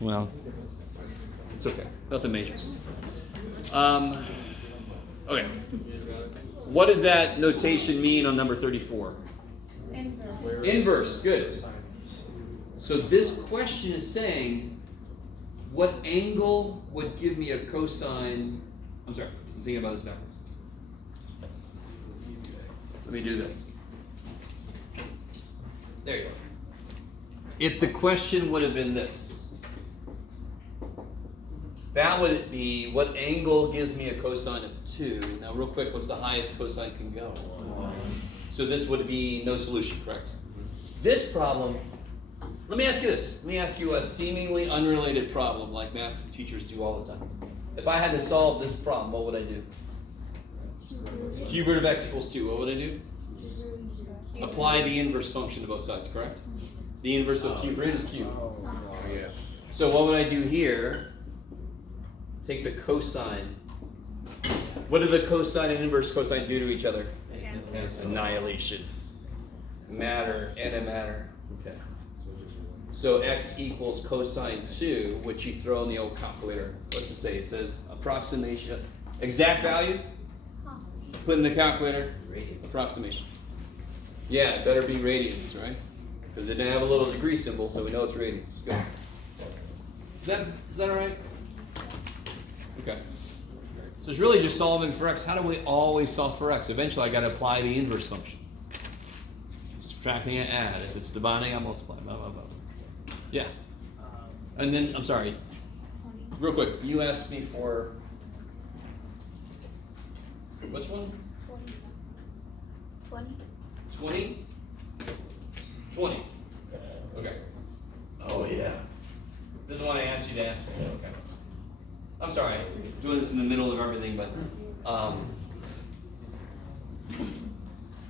Well, it's okay. Nothing major. Okay. What does that notation mean on number 34? Inverse. Inverse. Good. So this question is saying, what angle would give me a cosine? I'm sorry, I'm thinking about this backwards. Let me do this. There you go. If the question would have been this, that would be, what angle gives me a cosine of 2? Now real quick, what's the highest cosine can go? 1. So this would be no solution, correct? This problem, let me ask you this. Let me ask you a seemingly unrelated problem like math teachers do all the time. If I had to solve this problem, what would I do? Cube root of x equals 2. What would I do? Apply the inverse function to both sides, correct? The inverse of cube root is cube. Yeah. So what would I do here? Take the cosine. What do the cosine and inverse cosine do to each other? Annihilation. Matter, antimatter. Okay. So x equals cosine 2, which you throw in the old calculator. What's it say? It says approximation. Exact value? Put in the calculator. Approximation. Yeah, it better be radians, right? Because it didn't have a little degree symbol, so we know it's radians. Good. Is that all right? Okay. So it's really just solving for x. How do we always solve for x? Eventually I got to apply the inverse function. If it's subtracting, I add. If it's dividing, I multiply. Blah, blah, blah. Yeah. And then, I'm sorry. Real quick, you asked me for which one? 20. 20? 20. Okay. Oh, yeah. This is one I asked you to ask me. Okay. I'm sorry, I'm doing this in the middle of everything, but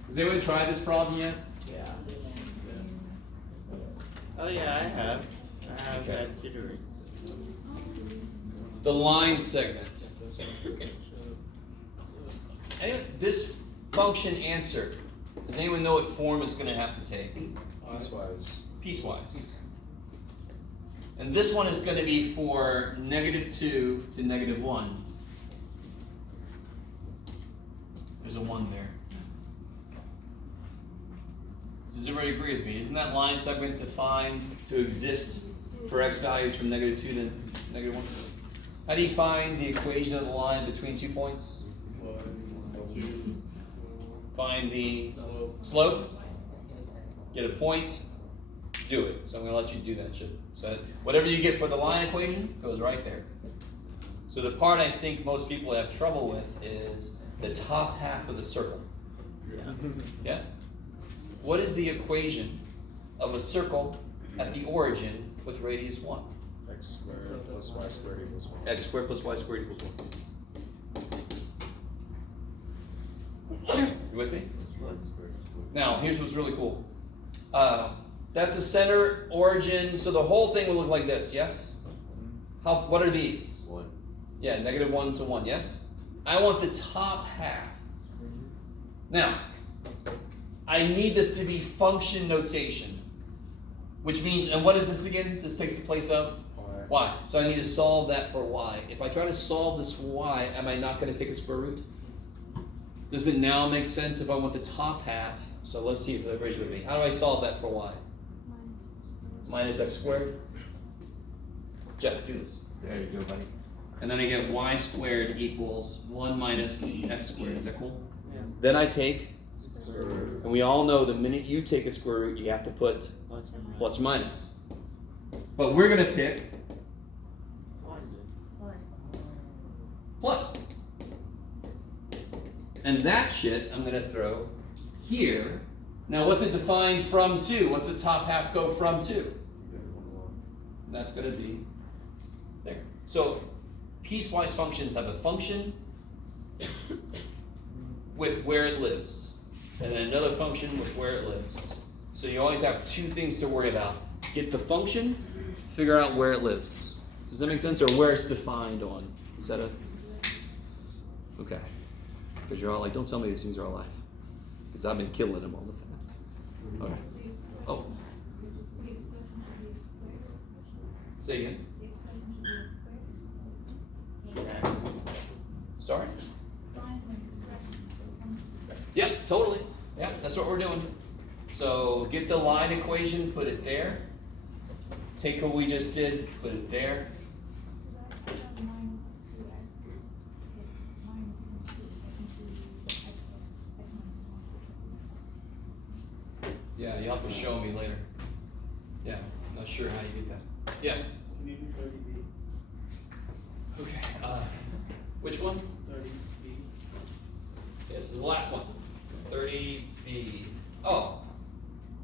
has anyone tried this problem yet? Yeah. Oh yeah, I have. I have had tutoring. The line segment. This function answer, does anyone know what form it's going to have to take? Piecewise. Piecewise. And this one is going to be for -2 to -1. There's a 1 there. Does everybody agree with me? Isn't that line segment defined to exist for x values from -2 to -1? How do you find the equation of the line between 2 points? Find the slope, get a point, do it. So I'm going to let you do that shit. So whatever you get for the line equation goes right there. So the part I think most people have trouble with is the top half of the circle. Yeah. Yes? What is the equation of a circle at the origin with radius 1? X squared plus y squared equals 1. X squared plus y squared equals 1. You with me? Now, here's what's really cool. That's the center, origin, so the whole thing will look like this, yes? What are these? 1. Yeah, -1 to 1, yes? I want the top half. Now, I need this to be function notation, which means, and what is this again? This takes the place of? Y. So I need to solve that for y. If I try to solve this for y, am I not going to take a square root? Does it now make sense if I want the top half? So let's see if everybody's with me. How do I solve that for y? Minus x squared. Jeff, do this. There you go, buddy. And then I get y squared equals 1 minus x squared. Is that cool? Yeah. Then I take, and we all know the minute you take a square root, you have to put plus or minus. But we're going to pick plus. And that shit I'm going to throw here. Now what's it defined from to? What's the top half go from to? And that's going to be there. So piecewise functions have a function with where it lives, and then another function with where it lives. So you always have 2 things to worry about. Get the function, figure out where it lives. Does that make sense? Or where it's defined on? Is that a... Okay. Because you're all like, don't tell me these things are alive. Because I've been killing them all the time. Okay. Oh. Say again. totally. Yeah, that's what we're doing. So get the line equation, put it there. Take what we just did, put it there. Yeah, you'll have to show me later. Yeah, I'm not sure how you get that. Yeah. Can you do 30B? Okay. Which one? 30B. Yeah, this is the last one. 30B. Oh.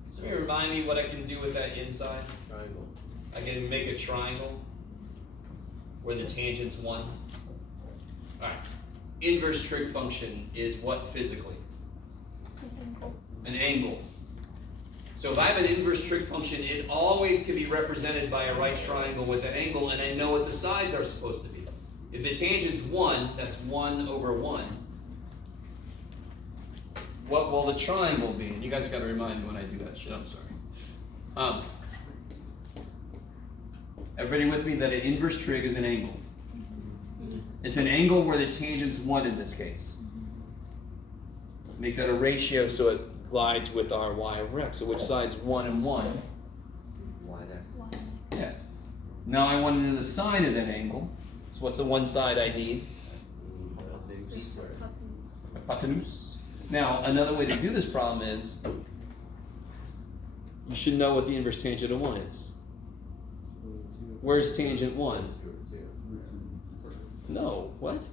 Somebody remind me what I can do with that inside? Triangle. I can make a triangle where the tangent's 1. Alright. Inverse trig function is what physically? An angle. So if I have an inverse trig function, it always can be represented by a right triangle with an angle, and I know what the sides are supposed to be. If the tangent's 1, that's 1 over 1. What will the triangle be? And you guys gotta remind me when I do that shit, I'm sorry. Everybody with me that an inverse trig is an angle? It's an angle where the tangent's 1 in this case. Make that a ratio so it glides with our y over x. So which side's 1 and 1? Y next. Yeah. Now I want to know the sine of that angle. So what's the one side I need? Hypotenuse. Now another way to do this problem is you should know what the inverse tangent of 1 is. Where's tangent 1? No. What?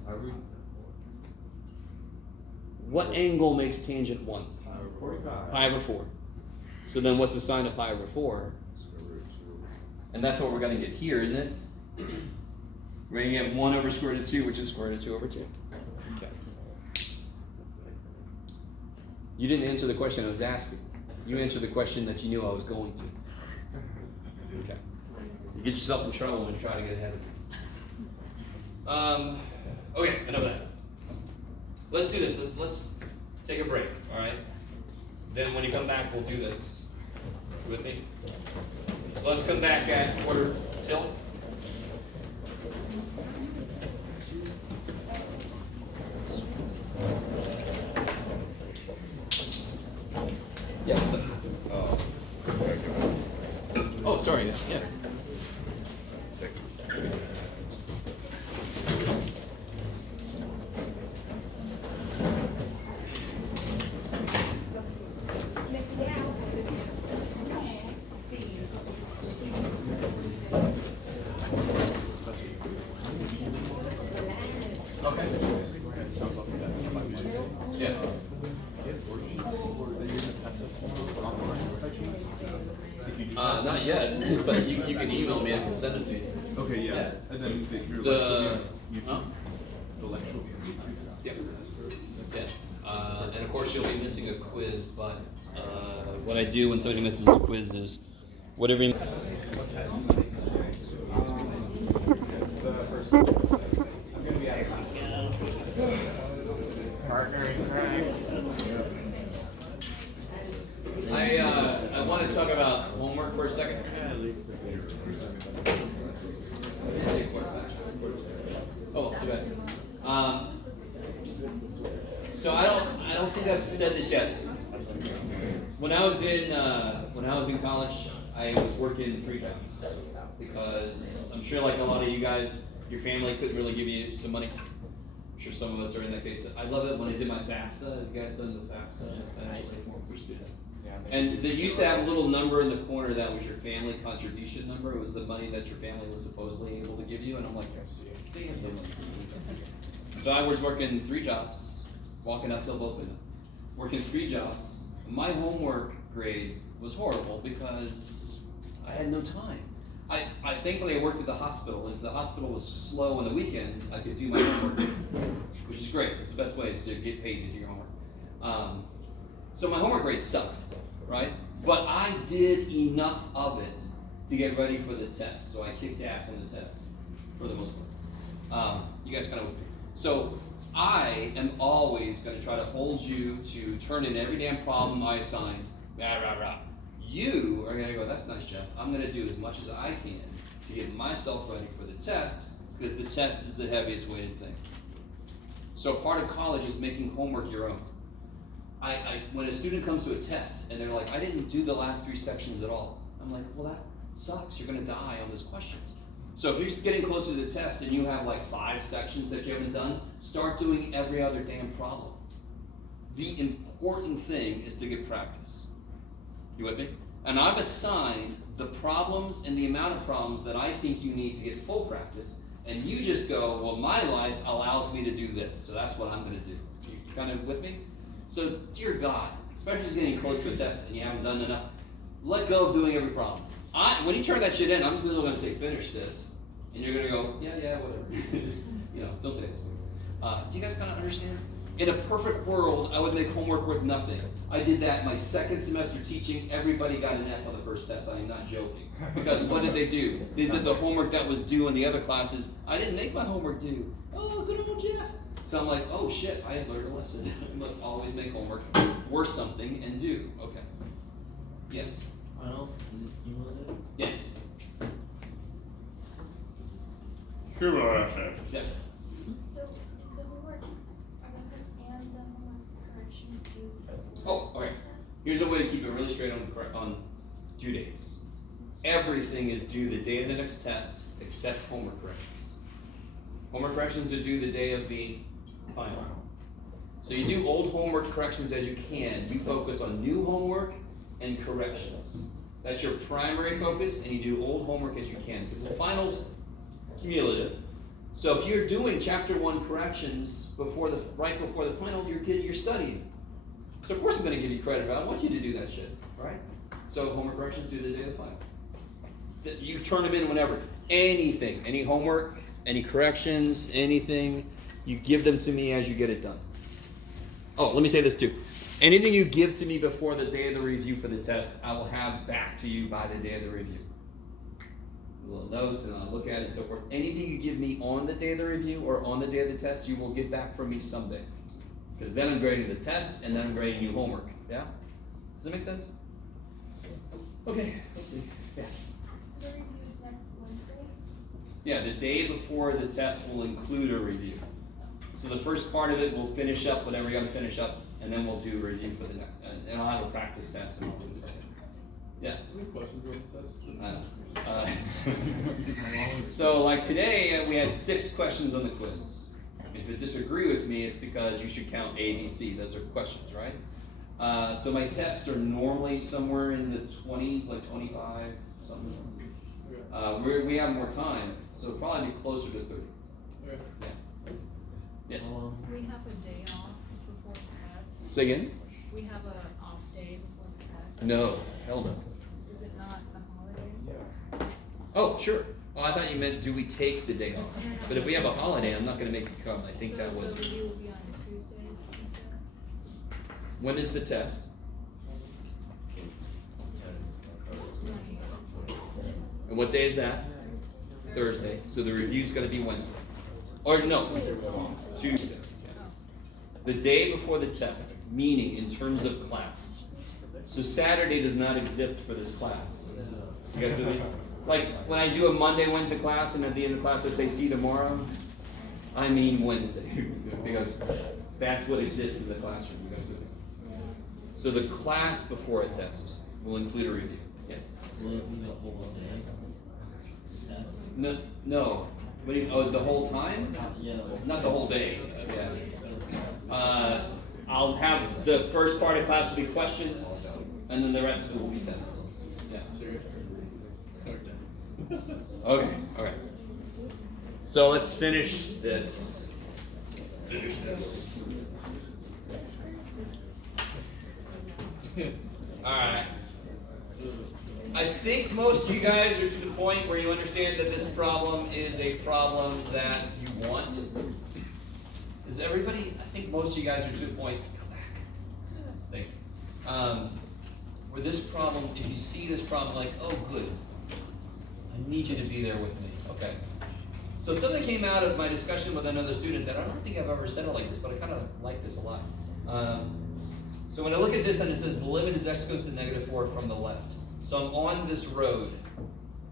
What angle makes tangent 1? 45. Pi over 4. So then what's the sine of pi over 4? And that's what we're going to get here, isn't it? We're going to get 1 over square root of 2, which is square root of 2 over 2. Okay. You didn't answer the question I was asking. You answered the question that you knew I was going to. Okay. You get yourself in trouble when you try to get ahead of me. Okay, enough of that. Let's do this. Let's take a break, all right? Then when you come back, we'll do this. You with me? So let's come back at 1:45. Yeah. Oh, sorry. Yeah. Okay. Yeah. Not yet, but you can email me. I can send it to you. Okay, yeah. Yeah. And then your The- lecture will be on YouTube. Huh? The lecture will be on YouTube. Yep. Yeah. And of course, you'll be missing a quiz, but what I do when somebody misses a quiz is whatever. Partner in crime. I want to talk about homework for a second. Yeah, at least Oh, too bad. So I don't think I've said this yet. When I was in college, I was working 3 jobs because I'm sure, like a lot of you guys, your family couldn't really give you some money. I'm sure some of us are in that case. I love it when I did my FAFSA. You guys done the FAFSA? Financial aid for students. And they used to have a little number in the corner that was your family contribution number. It was the money that your family was supposedly able to give you. And I'm like, damn. So I was working 3 jobs, walking uphill both of them. Working 3 jobs. My homework grade was horrible because I had no time. I thankfully I worked at the hospital, and if the hospital was slow on the weekends, I could do my homework, which is great. It's the best way is to get paid to do your homework. So my homework grade sucked, right? But I did enough of it to get ready for the test, so I kicked ass on the test for the most part. You guys kind of, so I am always going to try to hold you to turn in every damn problem I assigned. Rah, rah, rah. You are going to go, that's nice, Jeff. I'm going to do as much as I can to get myself ready for the test, because the test is the heaviest weighted thing. So part of college is making homework your own. when a student comes to a test and they're like, I didn't do the last 3 sections at all, I'm like, well, that sucks. You're gonna die on those questions. So if you're just getting closer to the test and you have like 5 sections that you haven't done, start doing every other damn problem. The important thing is to get practice. You with me? And I've assigned the problems and the amount of problems that I think you need to get full practice, and you just go, well, my life allows me to do this, so that's what I'm gonna do. You kind of with me? So, dear God, especially as getting close to a test and you haven't done enough, let go of doing every problem. When you turn that shit in, I'm just gonna say, finish this, and you're gonna go, yeah, whatever. You know, don't say it. Do you guys kind of understand? In a perfect world, I would make homework worth nothing. I did that my 2nd semester teaching. Everybody got an F on the first test. I am not joking. Because what did they do? They did the homework that was due in the other classes. I didn't make my homework due. Oh, good old Jeff. So I'm like, oh shit, I had learned a lesson. I must always make homework worth something and do. Okay. Yes. Arnold, is it cumulative? Yes. Cumulative. Yes. So is the homework, are the and the homework corrections due? Oh, all right. Tests? Here's a way to keep it really straight on due dates. Everything is due the day of the next test except homework corrections. Homework corrections are due the day of the final. So you do old homework corrections as you can. You focus on new homework and corrections. That's your primary focus, and you do old homework as you can, because the final's cumulative. So if you're doing chapter 1 corrections right before the final, you're studying. So of course I'm going to give you credit for that. I want you to do that shit, right? So homework corrections due the day of the final. You turn them in whenever. Anything, any homework, any corrections, anything, you give them to me as you get it done. Oh, let me say this too. Anything you give to me before the day of the review for the test, I will have back to you by the day of the review. Little notes, and I'll look at it and so forth. Anything you give me on the day of the review or on the day of the test, you will get back from me someday. Because then I'm grading the test, and then I'm grading you homework. Yeah? Does that make sense? Okay, let's see. Yes? The review is next Wednesday? Yeah, the day before the test will include a review. So the first part of it will finish up whatever you got to finish up, and then we'll do a review for the next, and I'll have a practice test and all this stuff. Yeah. Any questions on the test? I know. So like today, we had 6 questions on the quiz. If you disagree with me, it's because you should count A, B, C. Those are questions, right? So my tests are normally somewhere in the 20s, like 25, something. We have more time, so it'll probably be closer to 30. Okay. Yeah. Yes. We have a day off before the test. Say again? We have an off day before the test. No. Hell no. Is it not a holiday? Oh, sure. Oh, I thought you meant do we take the day off? But if we have a holiday, I'm not going to make you come. I think that was. So the review will be on Tuesday instead? When is the test? And what day is that? Thursday. So the review's going to be Wednesday. Or no, Tuesday. The day before the test, meaning in terms of class. So Saturday does not exist for this class. You guys with me? Like when I do a Monday, Wednesday class, and at the end of class I say, see you tomorrow, I mean Wednesday. Because that's what exists in the classroom. You guys with me? So the class before a test will include a review. Yes? Will it be the whole day? Test? No. What do you, the whole time? Yeah. Not the whole day. Yeah. I'll have the first part of class will be questions, and then the rest of it will be tests. Yeah. Okay. All right. So let's finish this. Finish this. All right. I think most of you guys are to the point where you understand that this problem is a problem that you want. Is everybody? I think most of you guys are to the point. Come back. Thank you. Where this problem, if you see this problem, like, oh, good. I need you to be there with me. Okay. So something came out of my discussion with another student that I don't think I've ever said it like this, but I kind of like this a lot. So when I look at this and it says the limit is x goes to -4 from the left. So I'm on this road.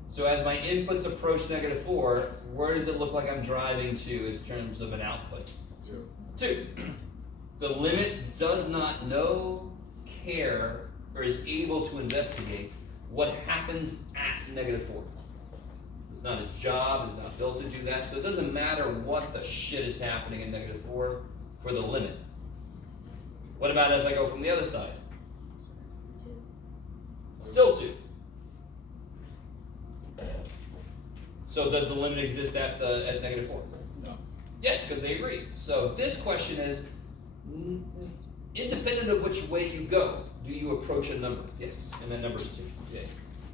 So as my inputs approach -4, where does it look like I'm driving to in terms of an output? 2. The limit does not know, care, or is able to investigate what happens at -4. It's not a job, it's not built to do that, so it doesn't matter what the shit is happening at -4 for the limit. What about if I go from the other side? 2. Still 2. So does the limit exist at -4? Yes. Yes, because they agree. So this question is, independent of which way you go, do you approach a number? Yes, and that number is 2. Yeah.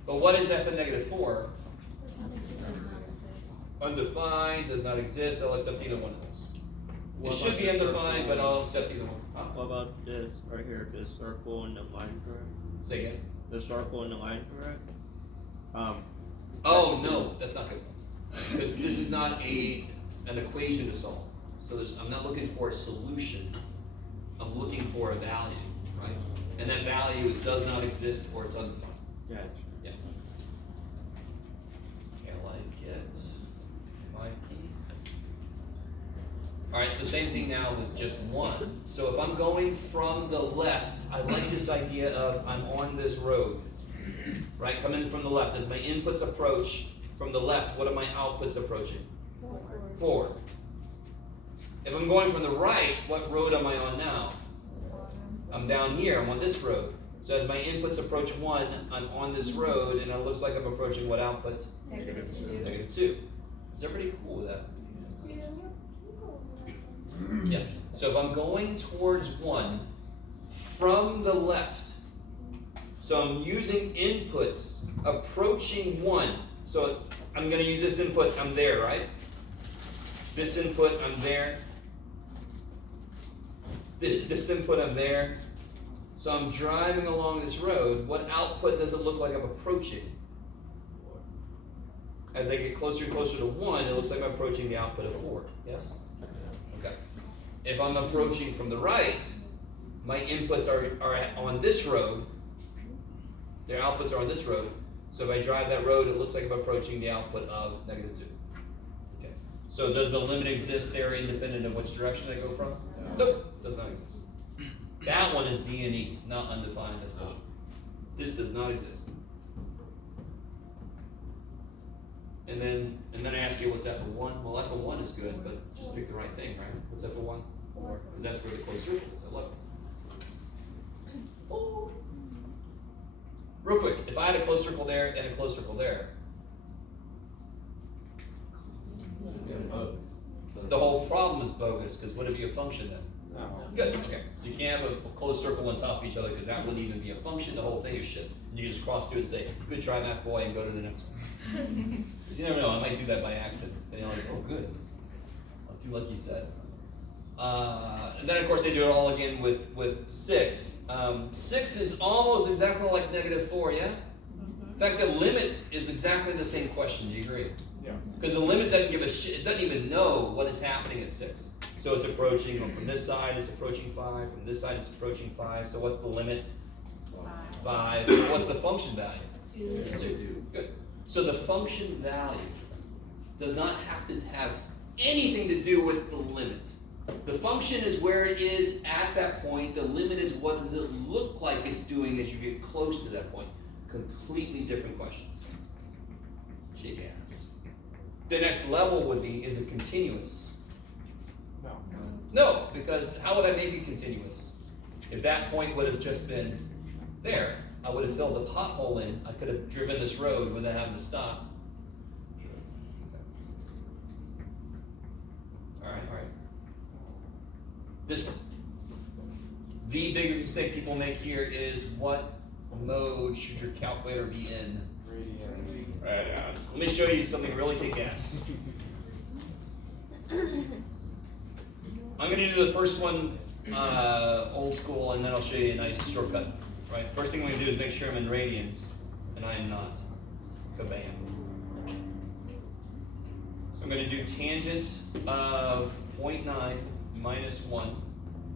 But what is f at -4? Undefined, does not exist. I'll accept either one of those. It What should about be the undefined, circle? but I'll accept either one. Huh? What about this right here, the circle and the line correct? Say again. The circle and the line correct? Oh no, that's not good. Because this is not an equation to solve. So I'm not looking for a solution. I'm looking for a value, right? And that value does not exist or it's undefined. Gotcha. Yeah. I like it. Like it. Alright, so same thing now with just 1. So if I'm going from the left, I like this idea of I'm on this road. Right, coming from the left. As my inputs approach from the left, what are my outputs approaching? 4. If I'm going from the right, what road am I on now? I'm down here, I'm on this road. So as my inputs approach 1, I'm on this road, and it looks like I'm approaching what output? -2. -2. Is everybody cool with that? Yeah. So if I'm going towards 1 from the left, so I'm using inputs approaching 1. So I'm going to use this input, I'm there, right? This input, I'm there. This input, I'm there. So I'm driving along this road. What output does it look like I'm approaching? As I get closer and closer to 1, it looks like I'm approaching the output of 4. Yes? Okay. If I'm approaching from the right, my inputs are on this road. Their outputs are on this road. So if I drive that road, it looks like I'm approaching the output of -2. Okay. So does the limit exist there independent of which direction I go from? Nope, does not exist. That one is D and E, not undefined. That's bullshit. This does not exist. And then I ask you what's f of 1? Well, f of 1 is good, but just pick the right thing, right? What's f of 1? 4. Because that's where the closed circle is. I love it. Oh. Real quick, if I had a closed circle there and a closed circle there, the whole problem is bogus, because would it be a function then? No. Good, okay. So you can't have a closed circle on top of each other, because that wouldn't even be a function, the whole thing is shit. And you just cross through it and say, good try, math boy, and go to the next one. Because you never know, I might do that by accident. And you're like, oh good. I'll do like you said. And then of course they do it all again with 6. 6 is almost exactly like -4, yeah? In fact, the limit is exactly the same question, do you agree? Yeah. Because the limit doesn't give a shit, it doesn't even know what is happening at 6. So it's approaching, from this side it's approaching 5, from this side it's approaching 5, so what's the limit? 5. What's the function value? 2. Good. So the function value does not have to have anything to do with the limit. The function is where it is at that point. The limit is what does it look like it's doing as you get close to that point. Completely different questions. Kick ass. The next level would be, is it continuous? No. No, because how would I make it continuous? If that point would have just been there, I would have filled the pothole in. I could have driven this road without having to stop. All right. This one. The big mistake people make here is what mode should your calculator be in? Right, let me show you something really kick-ass. I'm going to do the first one old school, and then I'll show you a nice shortcut. Right. First thing I'm going to do is make sure I'm in radians, and I am not. Kabam. So I'm going to do tangent of 0.9 minus 1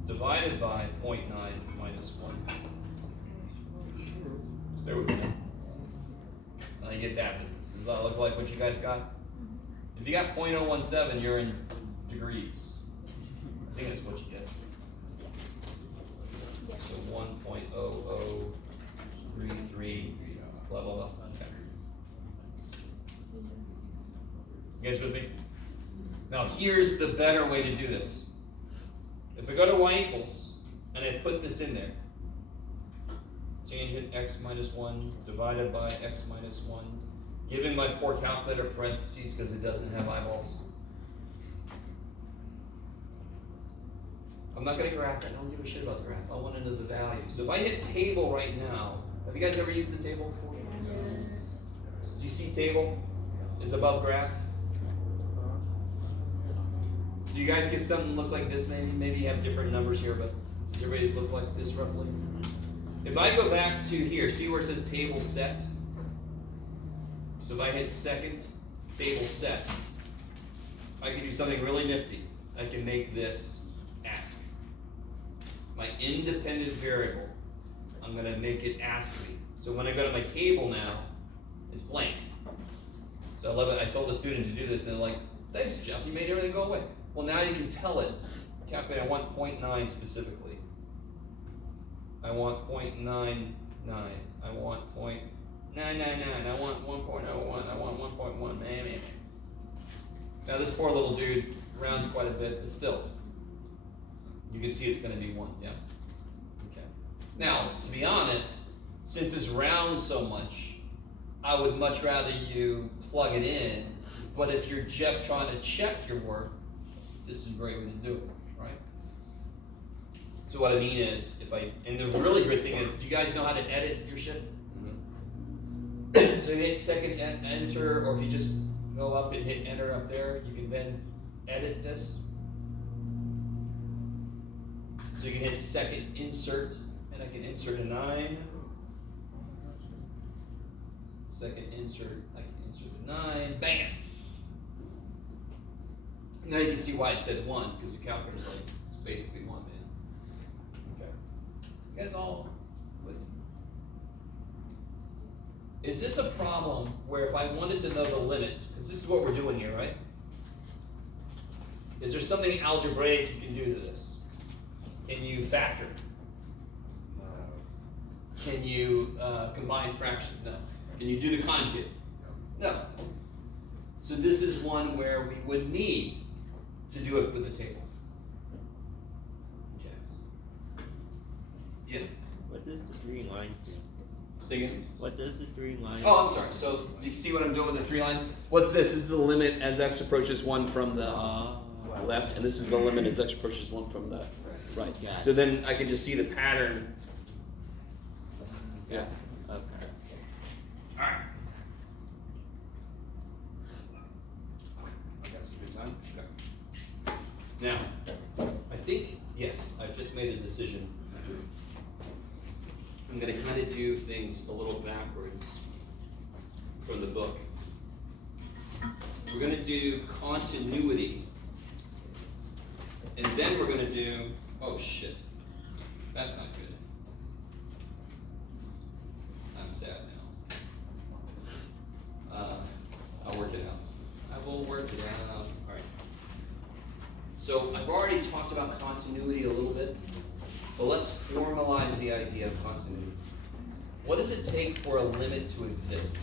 divided by 0.9 minus 1. Stay with me. And I get that business. Does that look like what you guys got? If you got 0.017, you're in degrees. I think that's what you get. 1.0033, blah, blah, blah. Okay. You guys with me? Now here's the better way to do this. If I go to y equals, and I put this in there, change it x minus 1 divided by x minus 1, given my poor calculator parentheses because it doesn't have eyeballs. I'm not going to graph it. I don't give a shit about the graph. I want to know the value. So if I hit table right now, have you guys ever used the table before? Do you see table is above graph? Do you guys get something that looks like this maybe? Maybe you have different numbers here, but does everybody's look like this roughly? If I go back to here, see where it says table set? So if I hit second, table set, I can do something really nifty. I can make this ask. My independent variable, I'm gonna make it ask me. So when I go to my table now, it's blank. So I love it. I told the student to do this, and they're like, thanks, Jeff, you made everything go away. Well, now you can tell it, calculate, I want 0.9 specifically. I want 0.99. I want 0.999. I want 1.01. I want 1.1. Man. Now this poor little dude rounds quite a bit, but still, you can see it's going to be 1. Yeah. Okay. Now, to be honest, since this rounds so much, I would much rather you plug it in. But if you're just trying to check your work, this is a great way to do it, right? So what I mean is, and the really good thing is, do you guys know how to edit your shit? Mm-hmm. So you hit second enter, or if you just go up and hit enter up there, you can then edit this. So you can hit second insert, and I can insert a 9. Second insert, I can insert a 9, bam! Now you can see why it said 1, because the calculator's like, it's basically 1, man. Okay. You guys all with me? Is this a problem where if I wanted to know the limit, because this is what we're doing here, right? Is there something algebraic you can do to this? Can you factor? Can you combine fractions? No. Can you do the conjugate? No. So this is one where we would need to do it with the table. Okay. Yeah. What does the 3 lines do? Say again? What does the 3 lines? Oh, I'm sorry. So do you see what I'm doing with the 3 lines? What's this? This is the limit as x approaches 1 from the left, and this is the limit as x approaches 1 from the right. Got it. So then I can just see the pattern. Yeah. Okay. All right. I got some good time. Okay. Now, I think, yes, I've just made a decision. I'm going to kind of do things a little backwards from the book. We're going to do continuity, and then we're going to do, oh shit, that's not good. I'm sad now. I'll work it out. I will work it out. All right. So I've already talked about continuity a little bit, but let's formalize the idea of continuity. What does it take for a limit to exist?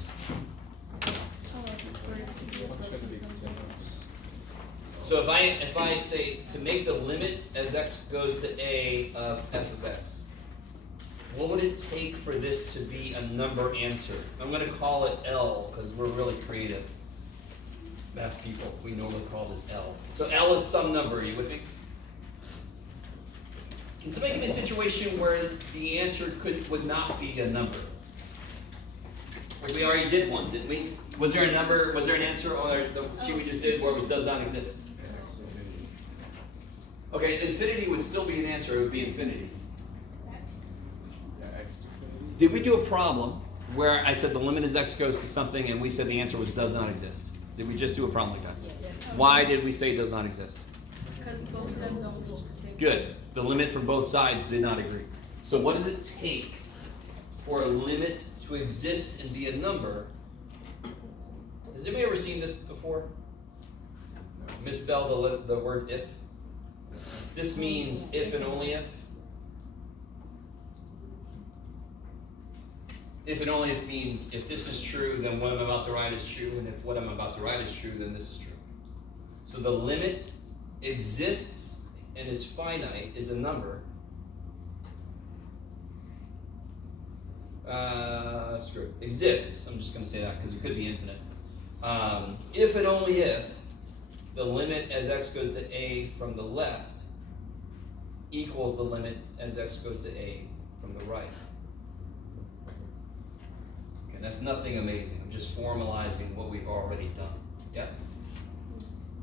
So if I say to make the limit as x goes to a of f of x, what would it take for this to be a number answer? I'm going to call it L because we're really creative math people. We normally call this L. So L is some number. Are you with me? Can somebody give me a situation where the answer would not be a number? Like we already did one, didn't we? Was there a number? Was there an answer, or the sheet we just did where it was does not exist? Okay, infinity would still be an answer. It would be infinity. Did we do a problem where I said the limit as x goes to something and we said the answer was does not exist? Did we just do a problem like that? Why did we say does not exist? Because both of them don't equal the same. Good. The limit from both sides did not agree. So what does it take for a limit to exist and be a number? Has anybody ever seen this before? Misspell the word if. This means if and only if. If and only if means if this is true, then what I'm about to write is true, and if what I'm about to write is true, then this is true. So the limit exists and is finite is a number. Screw it. Exists. I'm just going to say that because it could be infinite. If and only if the limit as x goes to a from the left equals the limit as x goes to a from the right. Okay, that's nothing amazing. I'm just formalizing what we've already done. Yes?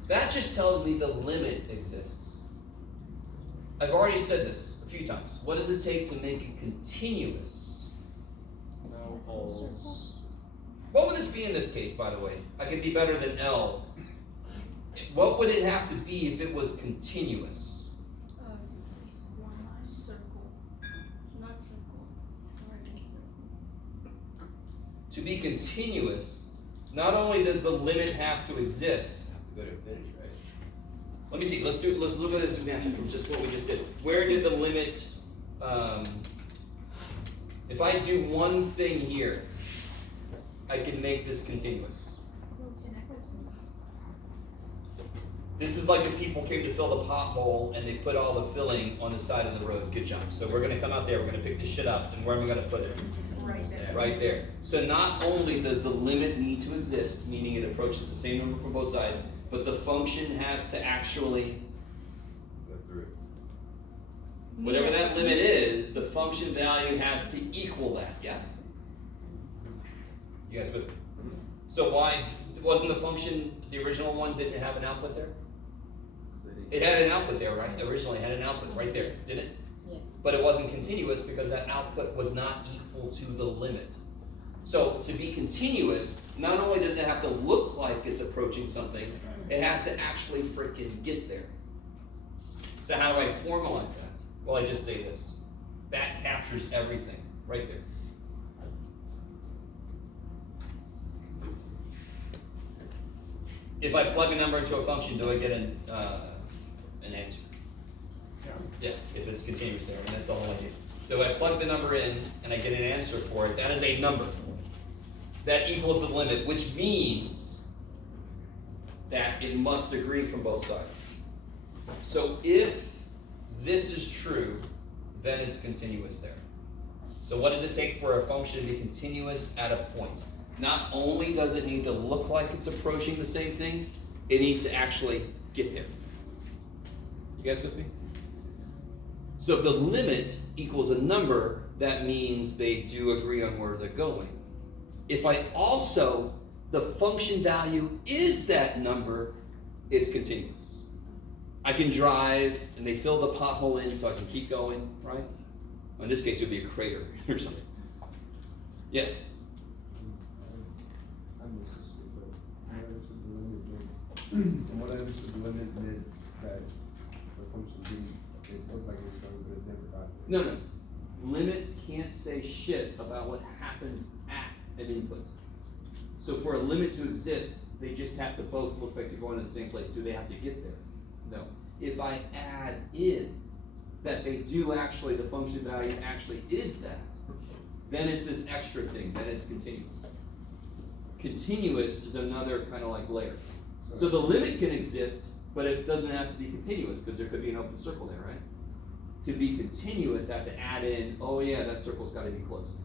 That just tells me the limit exists. I've already said this a few times. What does it take to make it continuous? No holes. What would this be in this case, by the way? I could be better than L. What would it have to be if it was continuous? One circle, not circle, right circle. To be continuous, not only does the limit have to exist. Have to go to infinity, right? Let me see. Let's look at this example from just what we just did. Where did the limit? If I do one thing here, I can make this continuous. This is like if people came to fill the pothole and they put all the filling on the side of the road. Good job. So we're going to come out there. We're going to pick this shit up. And where am I going to put it? Right there. Right there. So not only does the limit need to exist, meaning it approaches the same number from both sides, but the function has to actually, Go through. whatever that limit is, the function value has to equal that. Yes? You guys with me? So why wasn't the function, the original one, didn't have an output there? It had an output there, right? Originally it had an output right there, didn't it? Yeah. But it wasn't continuous because that output was not equal to the limit. So to be continuous, not only does it have to look like it's approaching something, it has to actually freaking get there. So how do I formalize that? Well, I just say this. That captures everything right there. If I plug a number into a function, do I get an answer? Yeah, if it's continuous there, and that's the whole idea. So I plug the number in, and I get an answer for it. That is a number. That equals the limit, which means that it must agree from both sides. So if this is true, then it's continuous there. So what does it take for a function to be continuous at a point? Not only does it need to look like it's approaching the same thing, it needs to actually get there. You guys with me? So if the limit equals a number, that means they do agree on where they're going. If I also, the function value is that number, it's continuous. I can drive, and they fill the pothole in so I can keep going, right? In this case, it would be a crater or something. Yes? I understood the limit meant, from what I understood, the limit meant that the function didn't, it looked like it was going, but it never got there. No. Limits can't say shit about what happens at an input. So for a limit to exist, they just have to both look like they're going to the same place. Do they have to get there? No. If I add in that they do actually, the function value actually is that, then it's this extra thing, then it's continuous. Continuous is another kind of like layer. So the limit can exist, but it doesn't have to be continuous because there could be an open circle there, right? To be continuous, I have to add in, oh yeah, that circle's got to be closed.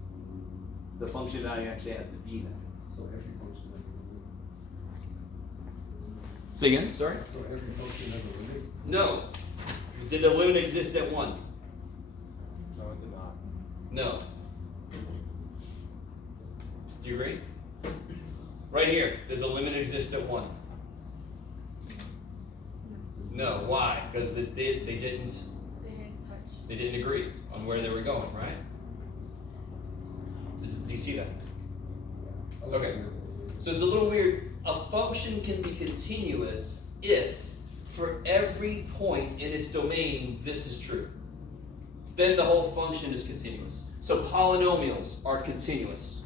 The function value actually has to be that. So every function has a limit. Say again, sorry? So every function has a limit? No. Did the limit exist at 1? No, it's not. No. Do you agree? Right here, did the limit exist at 1? No. Why? Because they didn't They didn't touch. they didn't agree on where they were going, right? Do you see that? Okay. So it's a little weird. A function can be continuous if for every point in its domain this is true. Then the whole function is continuous. So polynomials are continuous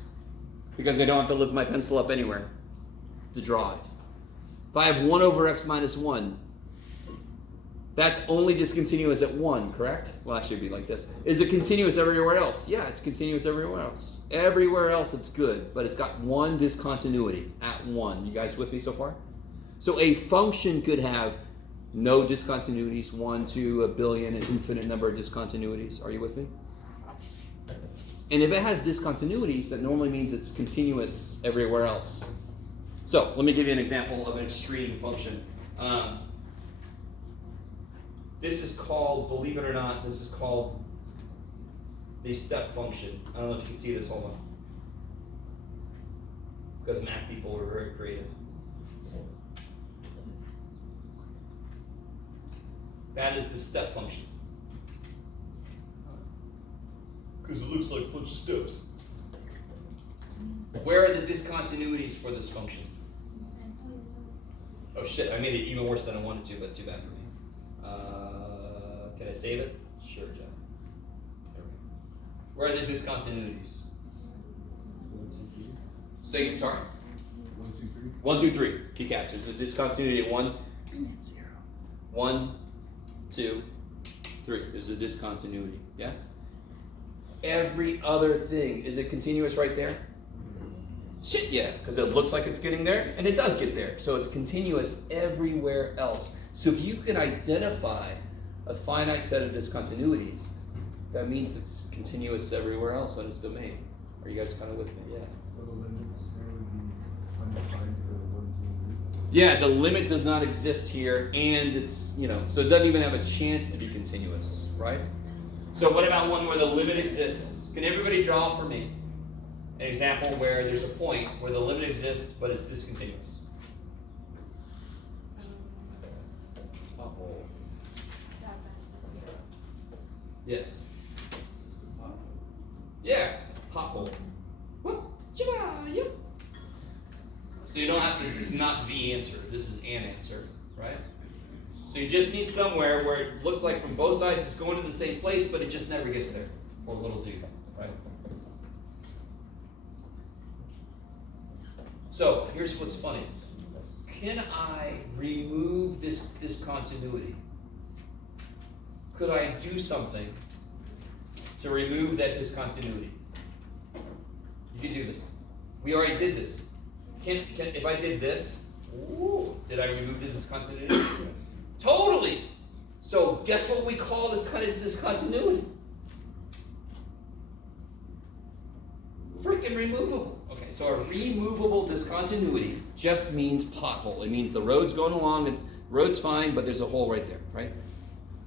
because I don't have to lift my pencil up anywhere to draw it. If I have 1 over x minus 1, That's only discontinuous at 1, correct? Well, actually, it'd be like this. Is it continuous everywhere else? Yeah, it's continuous everywhere else. Everywhere else, it's good, but it's got one discontinuity at 1. You guys with me so far? So a function could have no discontinuities, 1, 2, a billion, an infinite number of discontinuities. Are you with me? And if it has discontinuities, that normally means it's continuous everywhere else. So let me give you an example of an extreme function. This is called, believe it or not, this is called the step function. I don't know if you can see this, hold on. Because math people are very creative. That is the step function. Because it looks like a bunch of steps. Where are the discontinuities for this function? Oh shit, I made it even worse than I wanted to, but too bad for me. Can I save it? Sure, John. There we go. Where are the discontinuities? 1, 2, 3. Say it, sorry. 1, 2, 3. 1, 2, 3. Key cats. There's a discontinuity at 1. 1, 2, 3. There's a discontinuity. Yes? Every other thing, is it continuous right there? Shit, yeah, because it looks like it's getting there, and it does get there. So it's continuous everywhere else. So if you can identify a finite set of discontinuities, that means it's continuous everywhere else on its domain. Are you guys kind of with me? Yeah. So the limits there would be undefined for the 1, 2, 3. Yeah, the limit does not exist here, and it's, so it doesn't even have a chance to be continuous, right? So what about one where the limit exists? Can everybody draw for me an example where there's a point where the limit exists, but it's discontinuous? Yes. Yeah, pothole. So you don't have to, it's not the answer, this is an answer, right? So you just need somewhere where it looks like from both sides it's going to the same place, but it just never gets there. Or little dude, right? So here's what's funny. Can I remove this discontinuity? Could I do something to remove that discontinuity? You can do this. We already did this. If I did this, did I remove the discontinuity? Totally. So guess what we call this kind of discontinuity? Freaking removable. Okay, so a removable discontinuity just means pothole. It means the road's going along, road's fine, but there's a hole right there, right?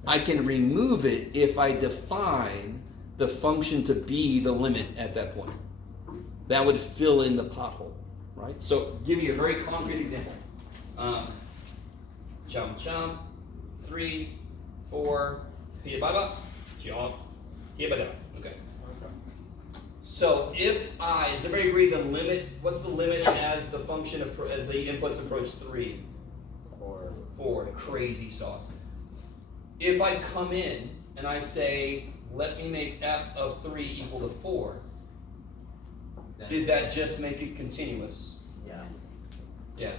I can remove it if I define the function to be the limit at that point. That would fill in the pothole, right? So give you a very concrete example. Jump, jump, 3, 4, here, baba, jump, here, baba. Okay. So if does everybody agree the limit, what's the limit as the function, as the inputs approach 3? 4, crazy sauce. If I come in and I say, let me make f of 3 equal to 4, did that just make it continuous? Yeah. Yeah.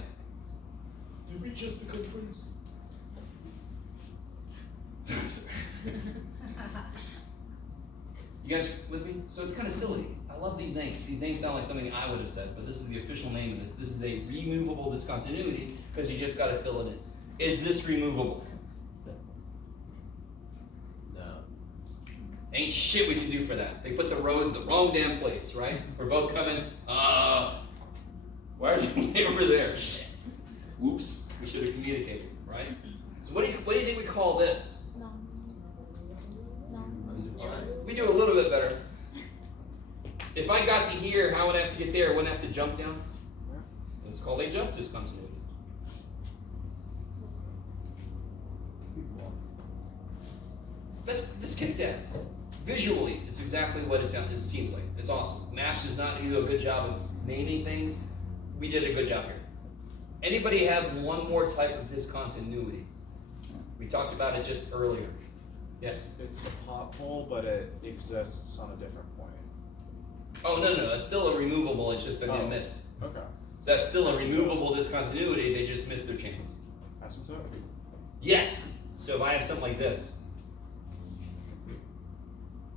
Did we just become friends? You guys with me? So it's kind of silly. I love these names. These names sound like something I would have said, but this is the official name of this. This is a removable discontinuity because you just got to fill it in. Is this removable? No. Ain't shit we can do for that. They put the road in the wrong damn place, right? We're both coming, why are you way over there? Shit. Whoops, we should have communicated, right? So what do you think we call this? We do a little bit better. If I got to here, how would I have to get there? I wouldn't have to jump down. It's called a jump discontinuity. This kicks ass. Visually, it's exactly what it seems like. It's awesome. Math does not do a good job of naming things. We did a good job here. Anybody have one more type of discontinuity? We talked about it just earlier. Yes? It's a pothole, but it exists on a different point. Oh, no, that's still a removable, it's just been missed. Okay. So that's still a removable discontinuity, they just missed their chance. Asymptote? Yes. So if I have something like this,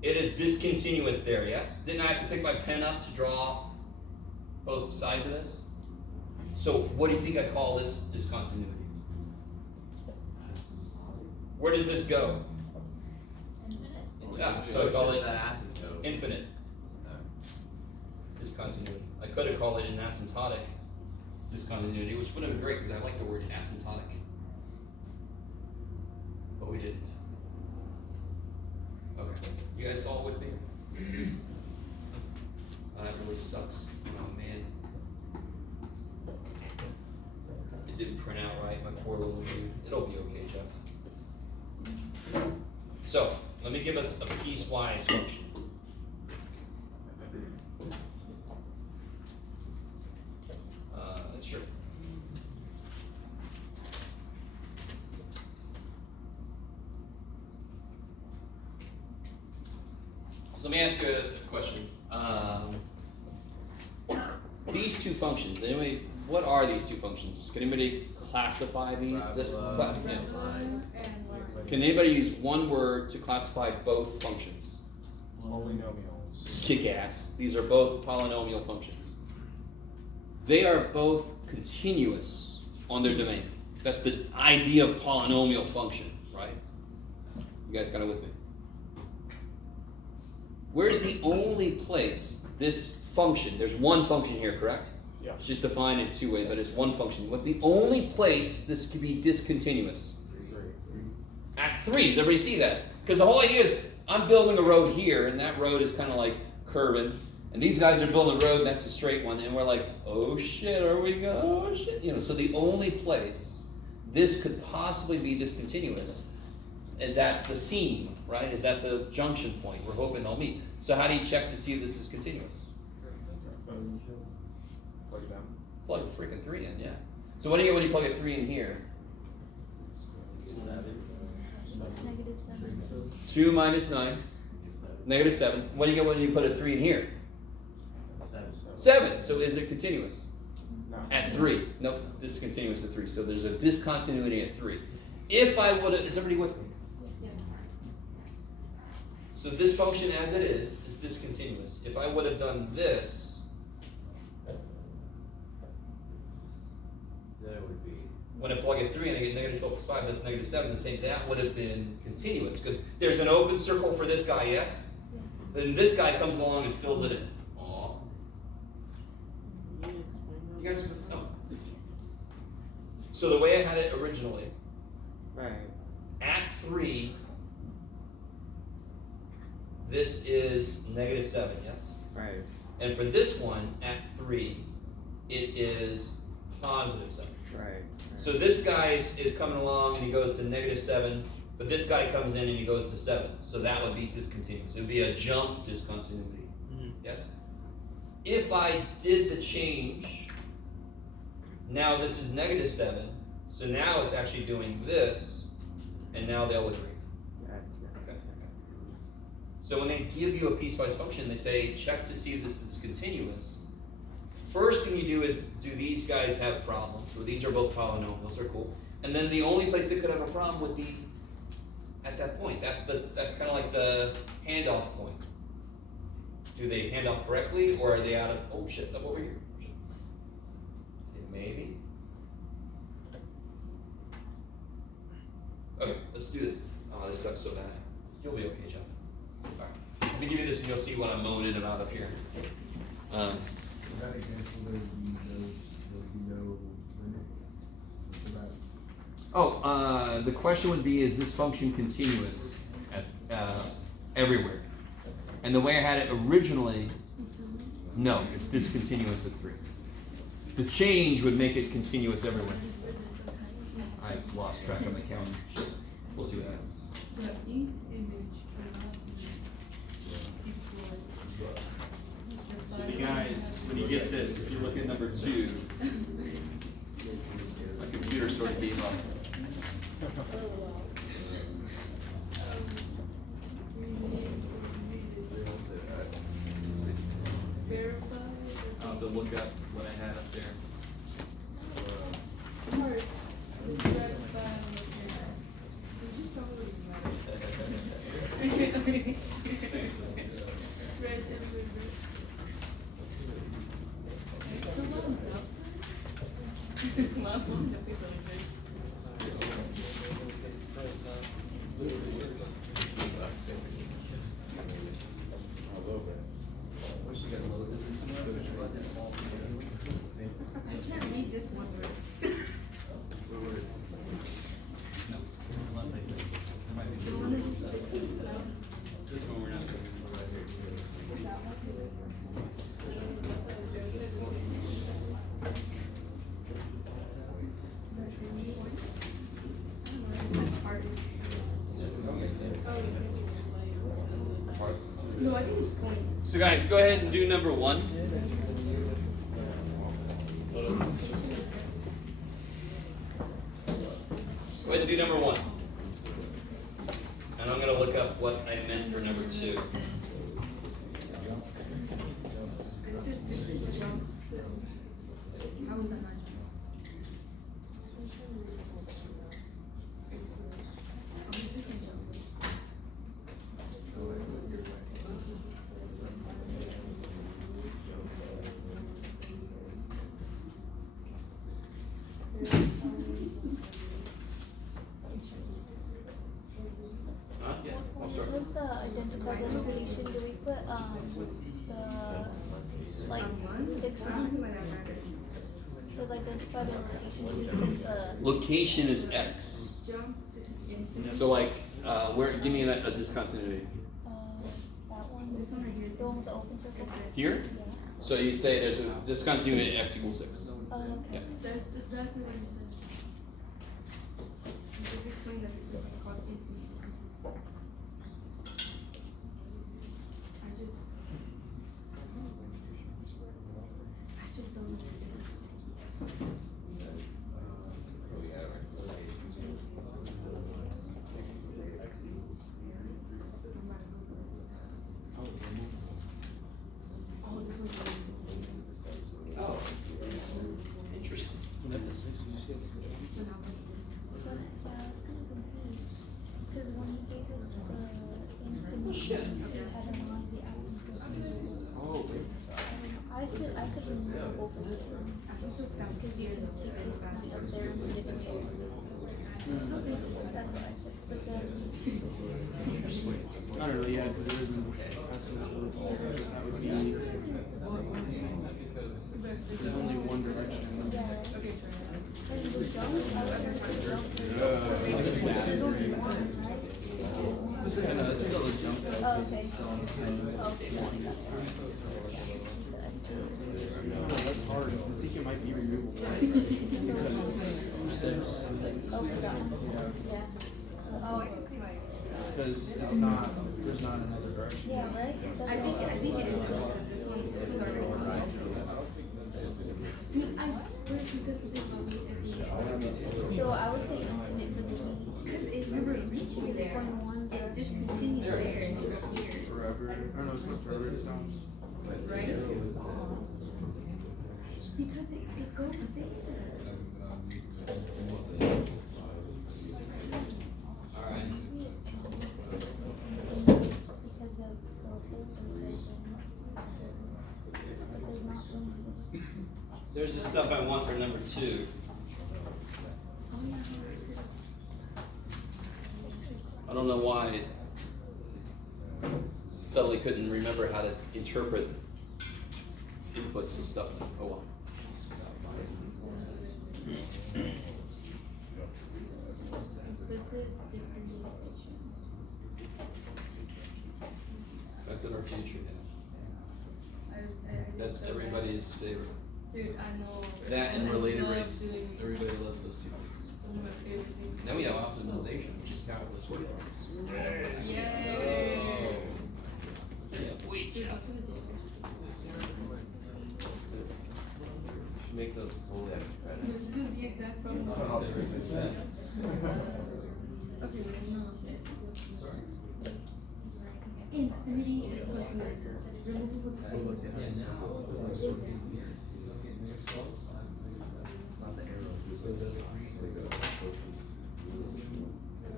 it is discontinuous there, yes? Didn't I have to pick my pen up to draw both sides of this? So what do you think I call this discontinuity? Where does this go? Infinite? Yeah, so I call it that asymptote. infinite discontinuity. I could have called it an asymptotic discontinuity, which would have been great because I like the word asymptotic. But we didn't. Okay, you guys all with me? Oh, that really sucks. Oh man. It didn't print out right, my poor little dude. It'll be okay, Jeff. So, let me give us a piecewise function. Sure. So let me ask you a question. These two functions, anyway, what are these two functions? Can anybody classify this? Parabola. Yeah. And line. Can anybody use one word to classify both functions? Polynomials. Kick ass. These are both polynomial functions. They are both continuous on their domain. That's the idea of polynomial function, right? You guys kind of with me? Where's the only place this function, there's one function here, correct? Yeah. It's just defined in two ways, but it's one function. What's the only place this could be discontinuous? At 3. Does everybody see that? Because the whole idea is I'm building a road here, and that road is kind of like curving. And these guys are building a road, and that's a straight one. And we're like, oh shit, are we going? Oh shit. You know, so the only place this could possibly be discontinuous is at the seam, right? Is at the junction point. We're hoping they'll meet. So how do you check to see if this is continuous? Plug them. Plug a freaking 3 in, yeah. So what do you get when you plug a 3 in here? -7. 2 minus 9, -7. What do you get when you put a 3 in here? 7. So is it continuous? No. At 3. Nope, discontinuous at 3. So there's a discontinuity at 3. If I would have, is everybody with me? So this function as it is discontinuous. If I would have done this, Then it would be. when I plug a 3 and I get -12 plus 5, that's -7, the same, that would have been continuous. Because there's an open circle for this guy, yes? Then this guy comes along and fills it in. Aw. You guys, no. So the way I had it originally, Right. at 3, this is -7, yes? Right. And for this one, at 3, it is +7. Right. So this guy is coming along and he goes to -7, but this guy comes in and he goes to 7. So that would be discontinuous. It would be a jump discontinuity. Mhm. Yes? If I did the change, now this is -7, so now it's actually doing this, and now they'll agree. Okay. So when they give you a piecewise function, they say, check to see if this is continuous. First thing you do is, do these guys have problems? Well, these are both polynomials, they're cool. And then the only place they could have a problem would be at that point. That's kind of like the handoff point. Do they hand off correctly, or are they out of, oh shit, look over here. Shit. Maybe. Okay, let's do this. Oh, this sucks so bad. You'll be okay, Jeff. Alright. Let me give you this and you'll see what I'm moaning about up here. In that example, there'd be no limit for that. The question would be, is this function continuous at, everywhere? And the way I had it originally, no, it's discontinuous at 3. The change would make it continuous everywhere. I lost track of my counting. We'll see what happens. The inked image cannot be deployed. So you guys, when you get this, if you look at number 2, my computer sort of gave up. I'll have to look up what I had up there. Mark, let's verify what you have. Red, everywhere, red. Someone helped her? Mom, the people are red. I can't read this one word. The one is This one we're not doing. No, I think it's points. So guys, go ahead and do number 1. Go ahead and do number 1. And I'm going to look up what I meant for number 2. This is jump. How was that not jump? Oh, this is jump. Yeah. I'm When sorry. this was identical identification, do we put the like 6 I don't see one? why that matters. It says identify the location, do we put the Location is X. Jump, this is infinite. So like, where? Give me a discontinuity. that one? This one right here is The one with the open circle? Here? Yeah. So you'd say there's a discontinuity at X equals 6. Oh, okay. Yeah. That's exactly what it says. You just explained that this is called infinite. I just don't know what it is. Oh, this one's Oh. Interesting. so now what's this? But, yeah, I was kind of confused. Because when he gave us the Oh, shit. we had in mind, we asked him for Oh. I said remove both of them. I think so it's down Because you can take this one up there and put it in That's what I said. But then, Not really, yeah, because it isn't. There's only one direction. yeah. Okay, try that. And the jump, I was gonna say jump. There's only one, right? It's still a jump. Oh, okay. Okay. No, that's hard. I think it might be removable. Six. Oh, for that one? Yeah. Oh, I can see why. Because it's not, there's not another direction. Yeah, right? I think it is because this is already. Dude, I swear he says something about me every. So I would say infinite for the E. Because it never reaches It's there. going one It discontinues there until here, Forever. Or no, it's not forever, it stops. right? Because it goes there. Alright. Because the holes are right but there's not one. There's the stuff I want for number 2. Oh yeah, I don't know why suddenly couldn't remember how to interpret inputs and stuff. Oh well. implicit differentiation. That's in our future. I That's so bad. everybody's favorite. Dude, I know. That and I related love rates. doing- Everybody loves those 2 things. One of my favorite things. Then we have optimization, which is calculus workloads. Yay! Yeah, wait. Dude, optimization. She makes us fully extra credit. This is the exact problem. Okay, let's not. Infinity is continuous. Removable displacement.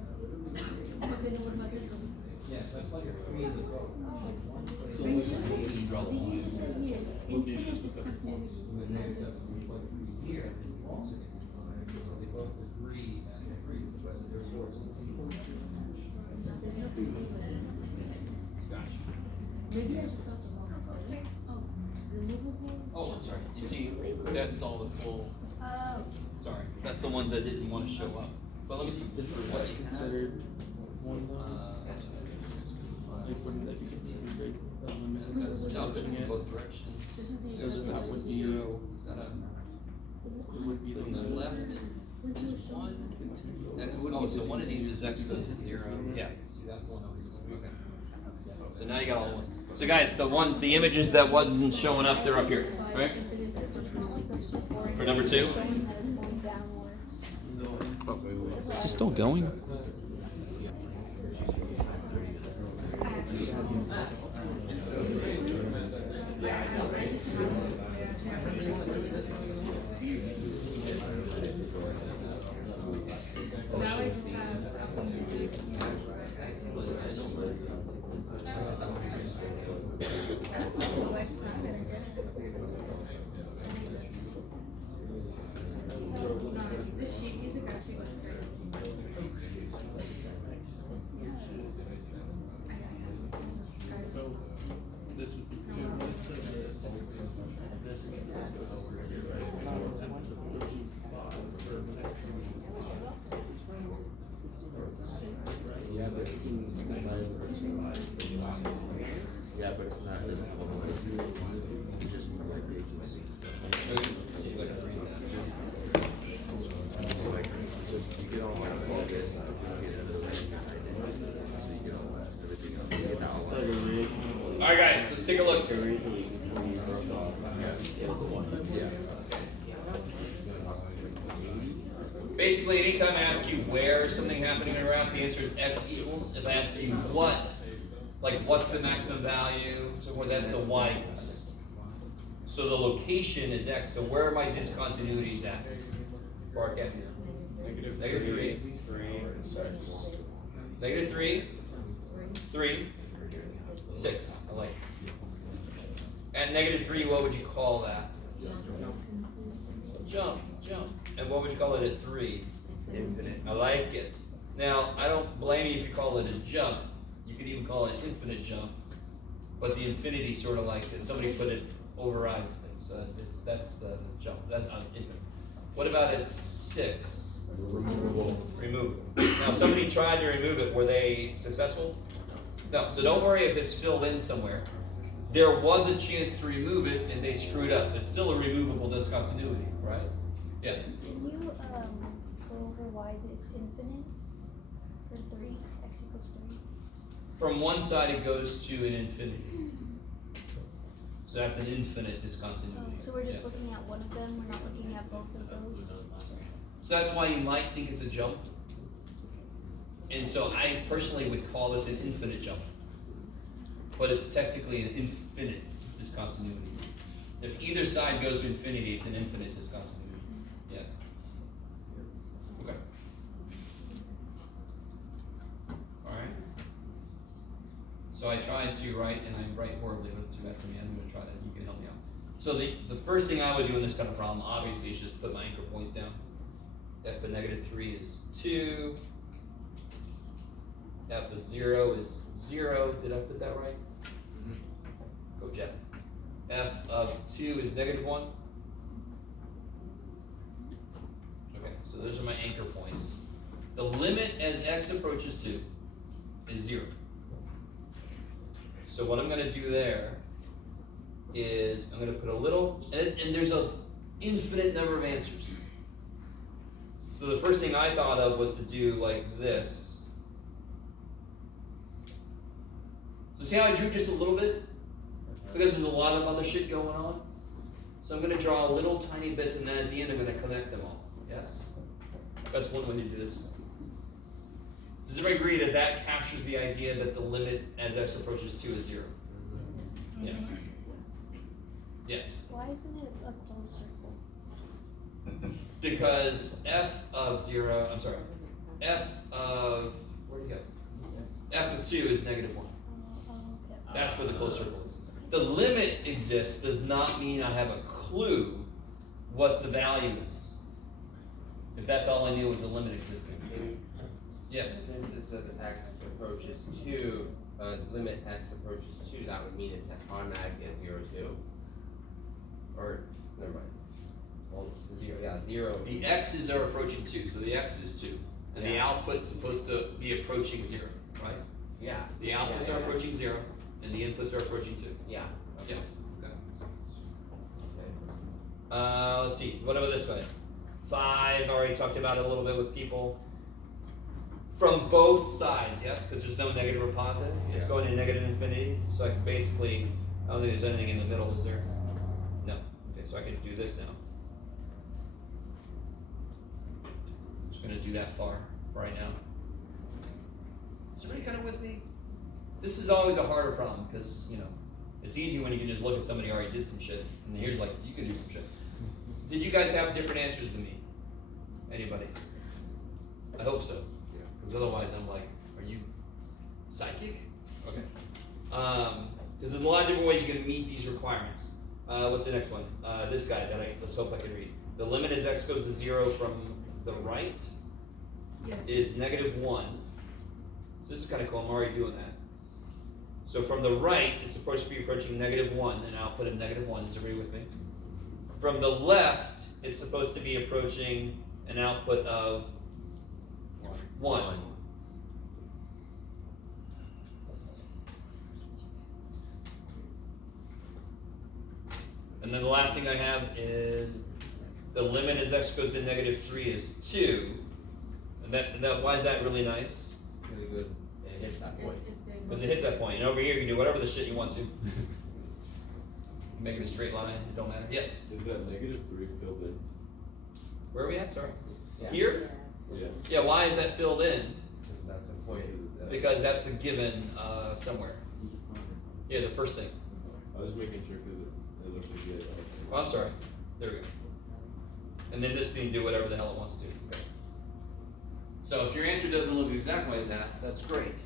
Okay, then what about this one? Yeah, so that's like Maybe I just got the wrong colors. Oh, removable. Oh, I'm sorry. You see, that's all the full. Oh. Sorry, that's the ones that didn't want to show up. But let me see. This is what you Considered one of those. Like when if you consider break the limit as adopting it, both directions. This is the. so that would be Is that a it would be from the left? One. X, oh, so one of these is x goes to 0. Yeah. See, that's the one that was missing. Okay. So now you got all the ones. So guys, the images that wasn't showing up, they're up here, right? For number 2. Showing that it's going downwards. Is this still going? Now I just have. This sheet, these are actually so this would be two minutes of this goes over here, right? So it's approaching 5 for the next few minutes. Yeah, but you can buy it for yeah, but it's not, it doesn't have a way to, it's just for like pages. Just, you get all like this, you get another way, so you get all that, everything else, you get all that. All right, guys, let's take a look. Yeah. Basically, anytime I ask you where is something happening in a graph, the answer is x equals. If I ask you what, like what's the maximum value, so where that's the y. So the location is x. So where are my discontinuities at? Before I get here. Negative 3, 3, and 6. Negative 3, 3, 6. I like it. At negative 3, what would you call that? Jump. And what would you call it at 3? Infinite. I like it. Now, I don't blame you if you call it a jump. You could even call it an infinite jump. But the infinity sort of like this. Somebody put it overrides things. So that's the jump. That's infinite. What about at 6? Removable. Now, somebody tried to remove it. Were they successful? No. So don't worry if it's filled in somewhere. There was a chance to remove it, and they screwed up. It's still a removable discontinuity, right? Yes. Can you go over why it's infinite for 3? X equals 3. From one side, it goes to an infinity. So that's an infinite discontinuity. Oh, so we're just Yeah. looking at one of them. We're not looking at both of those. So that's why you might think it's a jump. And so I personally would call this an infinite jump. But it's technically an infinite discontinuity. If either side goes to infinity, it's an infinite discontinuity. Yeah. Okay. Alright. So I tried to write, and I write horribly, but too bad for me. I'm going to try to, you can help me out. So the first thing I would do in this kind of problem, obviously, is just put my anchor points down. F of negative 3 is 2. F of 0 is 0. Did I put that right? Go Jeff. F of 2 is negative 1. Okay, so those are my anchor points. The limit as x approaches 2 is 0. So what I'm going to do there is I'm going to put a little, and there's an infinite number of answers. So the first thing I thought of was to do like this. So see how I drew just a little bit? Because there's a lot of other shit going on. So I'm going to draw little tiny bits, and then at the end I'm going to connect them all. Yes? That's one way to do this. Does everybody agree that that captures the idea that the limit as x approaches 2 is 0? Yes. Yes. Why isn't it a closed circle? Because f of 0, I'm sorry, f of, where'd you go? F of 2 is negative 1. Okay. That's where the closed circle is. The limit exists does not mean I have a clue what the value is. If that's all I knew was the limit existing. Yes? Since it says x approaches 2, limit x approaches 2, that would mean it's automatically at 0, 2? Or, never mind. Well, 0, yeah, 0. The x's are approaching 2, so the x is 2. And the Yeah. output's supposed to be approaching 0, right? Yeah. The outputs Yeah, are yeah. approaching 0, and the inputs are approaching 2. Yeah. Yeah, okay. Okay. Let's see, what about this way? 5, already talked about it a little bit with people. From both sides, yes, because there's no negative or positive. It's Yeah. going to negative infinity, so I can basically, I don't think there's anything in the middle, is there? No. Okay, so I can do this now. Just gonna do that far right now. Is everybody kind of with me? This is always a harder problem, because, you know, it's easy when you can just look at somebody who already did some shit, and here's like, you can do some shit. Did you guys have different answers than me? Anybody? I hope so. Because otherwise I'm like, are you psychic? Okay. Because there's a lot of different ways you can meet these requirements. What's the next one? This guy that let's hope I can read. The limit as x goes to 0 from the right Yes. is -1. So this is kind of cool, I'm already doing that. So from the right, it's supposed to be approaching -1, an output of -1, is everybody with me? From the left, it's supposed to be approaching an output of 1. And then the last thing I have is the limit as x goes to -3 is 2. And that why is that really nice? Because it hits that point. Because it hits that point. And over here you can do whatever the shit you want to. Make it a straight line, it don't matter. Yes. Is that -3 filled in? Where are we at? Sorry. Yeah. Here? Yeah. Yeah, why is that filled in? Because that's a point. Because that's a given somewhere. Yeah, the first thing. I was making sure because it looked like it. Oh, I'm sorry. There we go. And then this can do whatever the hell it wants to. Okay. So if your answer doesn't look exactly like that, that's great.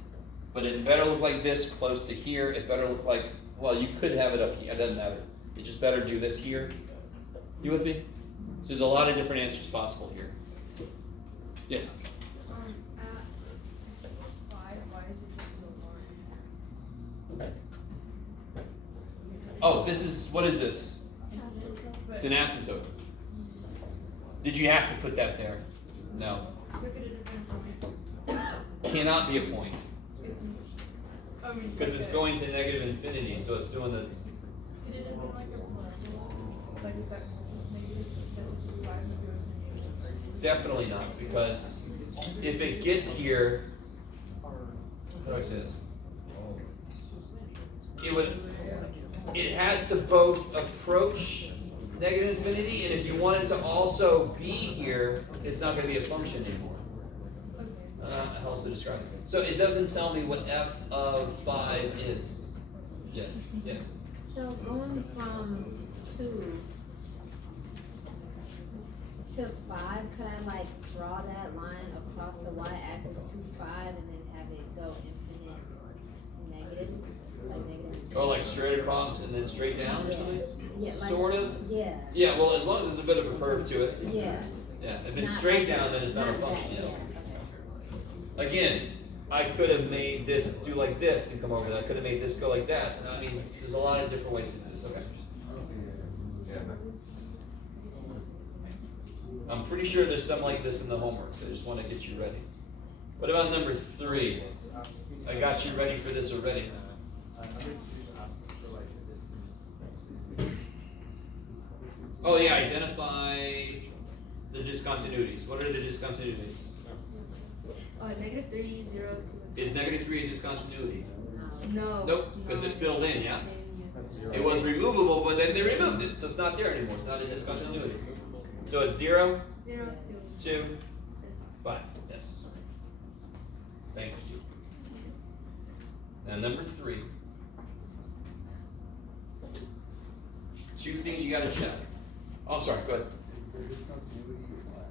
But it better look like this close to here. It better look like, well, you could have it up here. It doesn't matter. You just better do this here. You with me? So there's a lot of different answers possible here. Yes? At 5, why is it just so large? Oh, this is, what is this? It's an asymptote. Did you have to put that there? No. Look at it as a point. Cannot be a point. I mean, Because it's going to negative infinity, so it's doing the, Could it have been like a like is that negative? That's 5 negative. definitely not, because if it gets here, how do I say this? It has to both approach negative infinity, and if you want it to also be here, it's not gonna be a function anymore. How else to describe it? So it doesn't tell me what f of 5 is. Yeah, yes. So going from 2 to 5, could I like draw that line across the y-axis to 5 and then have it go infinite negative? Like negative. Oh, like straight across and then straight down or something? Yeah, like, Sort of? Yeah. Yeah, well, as long as there's a bit of a curve to it. Yeah. Yeah, if it's Not straight like down, then it's not a that, function, you know. yeah, okay. Again, I could have made this do like this and come over there. I could have made this go like that. I mean, there's a lot of different ways to do this. Okay. I'm pretty sure there's some like this in the homework, so I just want to get you ready. What about number 3? I got you ready for this already. Oh yeah, identify the discontinuities. What are the discontinuities? -3, 0, 2. Is -3 a discontinuity? No. Nope, because it filled in, yeah? It was removable, but then they removed it, so it's not there anymore. It's not a discontinuity. So it's 0, 0, 2, 5. Yes. Thank you. Now number 3. 2 things you gotta check. Oh, sorry, go ahead. Is there discontinuity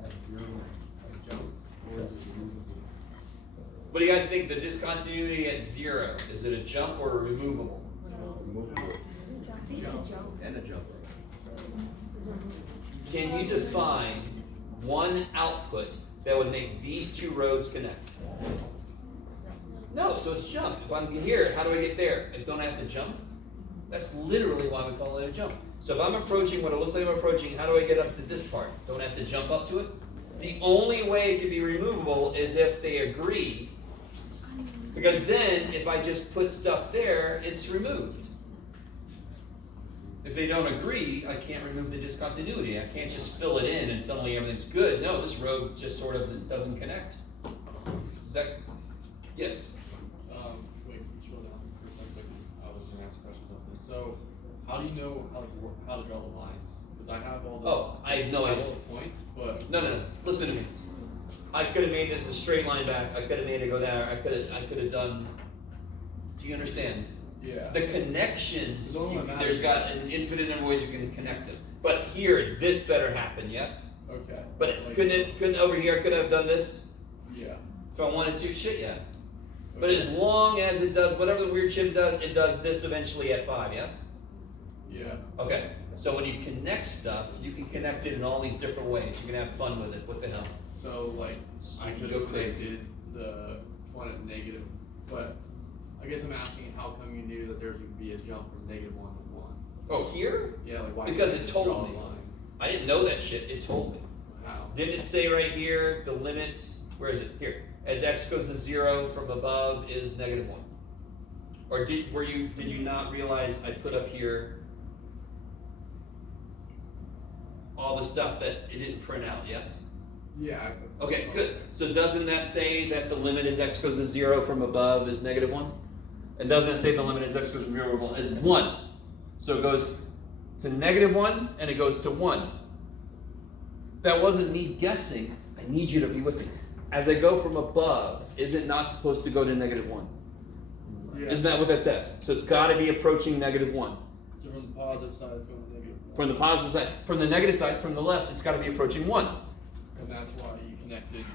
at 0 at jump, or is it removable? What do you guys think the discontinuity at 0? Is it a jump or a removable? Removable. I think it's a jump. And a jump. Can you define one output that would make these 2 roads connect? No, so it's jump. If I'm here, how do I get there? I don't have to jump. That's literally why we call it a jump. So if I'm approaching what it looks like I'm approaching, how do I get up to this part? Don't I have to jump up to it? The only way it can be removable is if they agree, because then if I just put stuff there, it's removed. If they don't agree, I can't remove the discontinuity. I can't just fill it in and suddenly everything's good. No, this road just sort of doesn't connect. Is that, yes? Wait, scroll down for a second. I was gonna ask questions on this. So, how do you know how to draw the lines? Because I have all the. Oh, I have no idea. all the points, but. No. Listen to me. I could have made this a straight line back. I could have made it go there. I could have done. Do you understand? Yeah. The connections. It's only matters. There's got an infinite number of ways you can connect them. But here, this better happen. Yes. Okay. But Like- couldn't over here? Could I have done this Yeah. if I wanted to? Shit, yeah. But Okay. as long as it does whatever the weird chip does, it does this eventually at 5. Yes. Yeah. Okay. So when you connect stuff, you can connect it in all these different ways. You can have fun with it. What the hell? So like, I You could go have crazy. connected the one at negative, but I guess I'm asking how come you knew that there's gonna be a jump from -1 to 1? Oh, here? Yeah, like why? Because couldn't it you told draw a me. line? I didn't know that shit. It told me. How? Didn't it say right here the limit? Where is it? Here. As x goes to 0 from above is -1. Or did you not realize I put up here all the stuff that it didn't print out? Yes. Yeah. Okay, good. So doesn't that say that the limit as x goes to 0 from above is -1? And doesn't it say the limit as x goes from 0 to 1 is 1? So it goes to -1 and it goes to 1. That wasn't me guessing. I need you to be with me. As I go from above, is it not supposed to go to -1? Yeah. Isn't that what that says? So it's got to be approaching -1. So from the positive side, it's going to -1. From the positive side, from the negative side, from the left, it's got to be approaching 1. And that's why you connected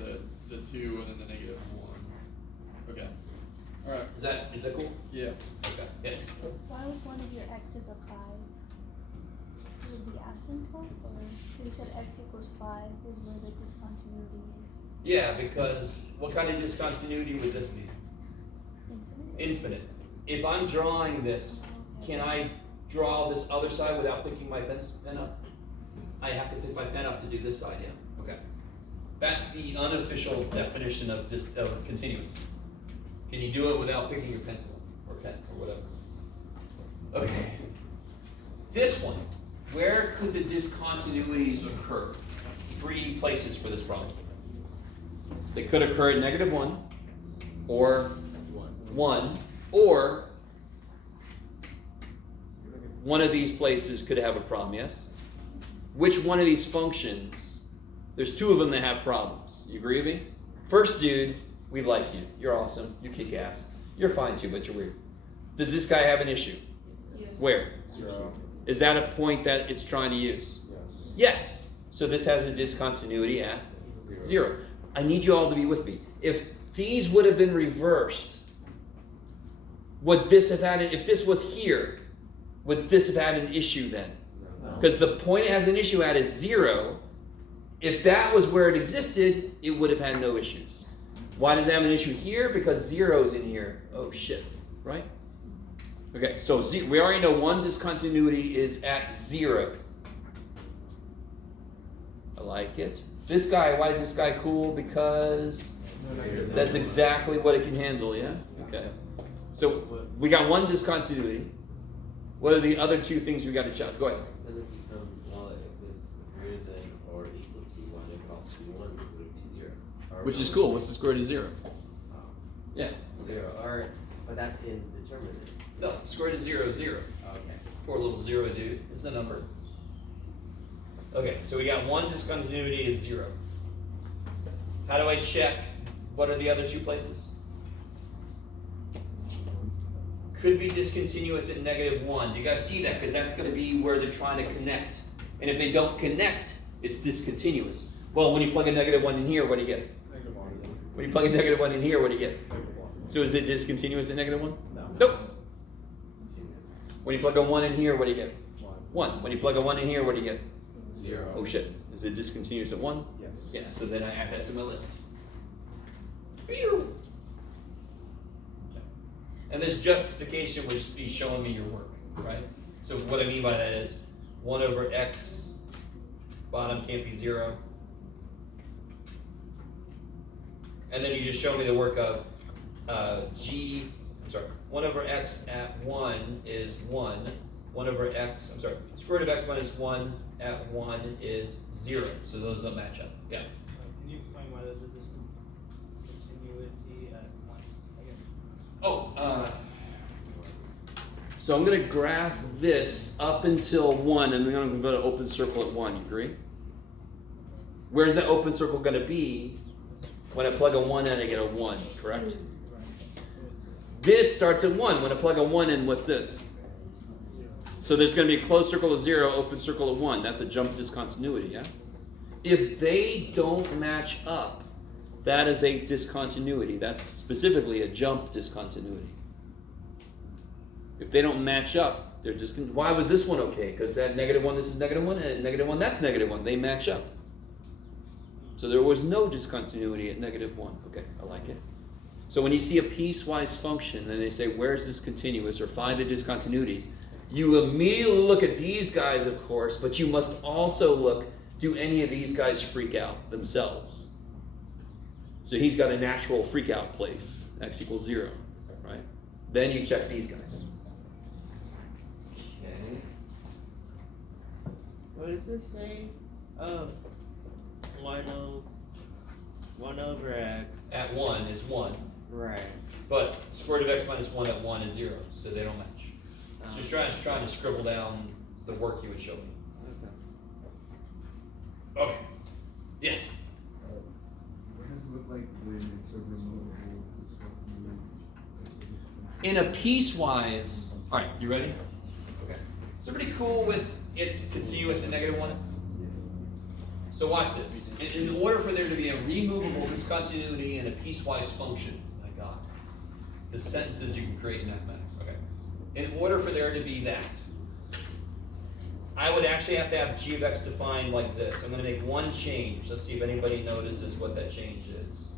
the 2 and then the -1. Okay. All right. Is that cool? Yeah. Okay. Yes. Why was one of your x's a 5? Was the asymptote, or you said x equals 5 is where the discontinuity is? Yeah, because what kind of discontinuity would this be? Infinite? Infinite. If I'm drawing this, can I draw this other side without picking my pen up? I have to pick my pen up to do this side, yeah? Okay. That's the unofficial definition of continuous. Can you do it without picking your pencil or pen or whatever? Okay. This one, where could the discontinuities occur? 3 places for this problem. They could occur at -1 or 1, or one of these places could have a problem, yes? Which one of these functions, there's 2 of them that have problems. You agree with me? First dude, we like you. You're awesome. You kick ass. You're fine too, but you're weird. Does this guy have an issue? Yes. Where? 0. Is that a point that it's trying to use? Yes. Yes. So this has a discontinuity at 0. I need you all to be with me. If these would have been reversed, would this have had, if this was here, would this have had an issue then? Because the point it has an issue at is 0. If that was where it existed, it would have had no issues. Why does it have an issue here? Because 0 is in here. Oh shit, right? Okay, so we already know one discontinuity is at 0. I like it. This guy, why is this guy cool? Because that's exactly what it can handle, yeah? Okay. So we got one discontinuity. What are the other 2 things we got to check? Go ahead. Then it becomes, well, if it's greater than or equal to 1, it could also be 1, so it would be 0. Or Which is cool. What's the square root of 0? Yeah. 0, or, but that's indeterminate. No, square root of 0 is 0. Okay. Poor little 0 dude. It's a number. Okay, so we got one discontinuity is 0. How do I check? What are the other 2 places? Could be discontinuous at -1. You guys see that? Because that's going to be where they're trying to connect. And if they don't connect, it's discontinuous. Well, when you plug a -1 in here, what do you get? -1. When you plug a -1 in here, what do you get? -1. So is it discontinuous at -1? No. Nope. When you plug a 1 in here, what do you get? 1. 1. When you plug a 1 in here, what do you get? 0. Oh shit. Is it discontinuous at 1? Yes. Yes, so then I add that to my list. Pew! And this justification would just be showing me your work, right? So what I mean by that is 1 over x, bottom can't be 0. And then you just show me the work of 1 over x at 1 is 1. 1 over x, square root of x minus 1 at 1 is 0. So those don't match up. Yeah. Can you explain why there's a discontinuity at 1 again? Oh, so I'm going to graph this up until 1, and then I'm going to go to open circle at 1. You agree? Where's that open circle going to be when I plug a 1 in? I get a 1, correct? This starts at 1. When I plug a 1 in, what's this? So there's going to be a closed circle of 0, open circle of 1. That's a jump discontinuity, yeah? If they don't match up, that is a discontinuity. That's specifically a jump discontinuity. If they don't match up, they're why was this one okay? Because at -1, this is -1, and at -1, that's -1. They match up. So there was no discontinuity at -1. Okay, I like it. So when you see a piecewise function and they say, where's this continuous, or find the discontinuities, you immediately look at these guys, of course, but you must also look, do any of these guys freak out themselves? So he's got a natural freak out place, x equals 0, right? Then you check these guys. Okay. What does this say? Oh, 1 over x. At 1 is 1, Right. but square root of x minus 1 at 1 is 0, so they don't match. So just trying to scribble down the work you would show me. Okay. Yes? What does it look like when it's a removable discontinuity? In a piecewise, all right, you ready? Okay. So pretty cool with it's continuous at -1. So watch this. In order for there to be a removable discontinuity in a piecewise function, my God, the sentences you can create in mathematics. Okay. In order for there to be that, I would actually have to have g of x defined like this. I'm going to make one change. Let's see if anybody notices what that change is.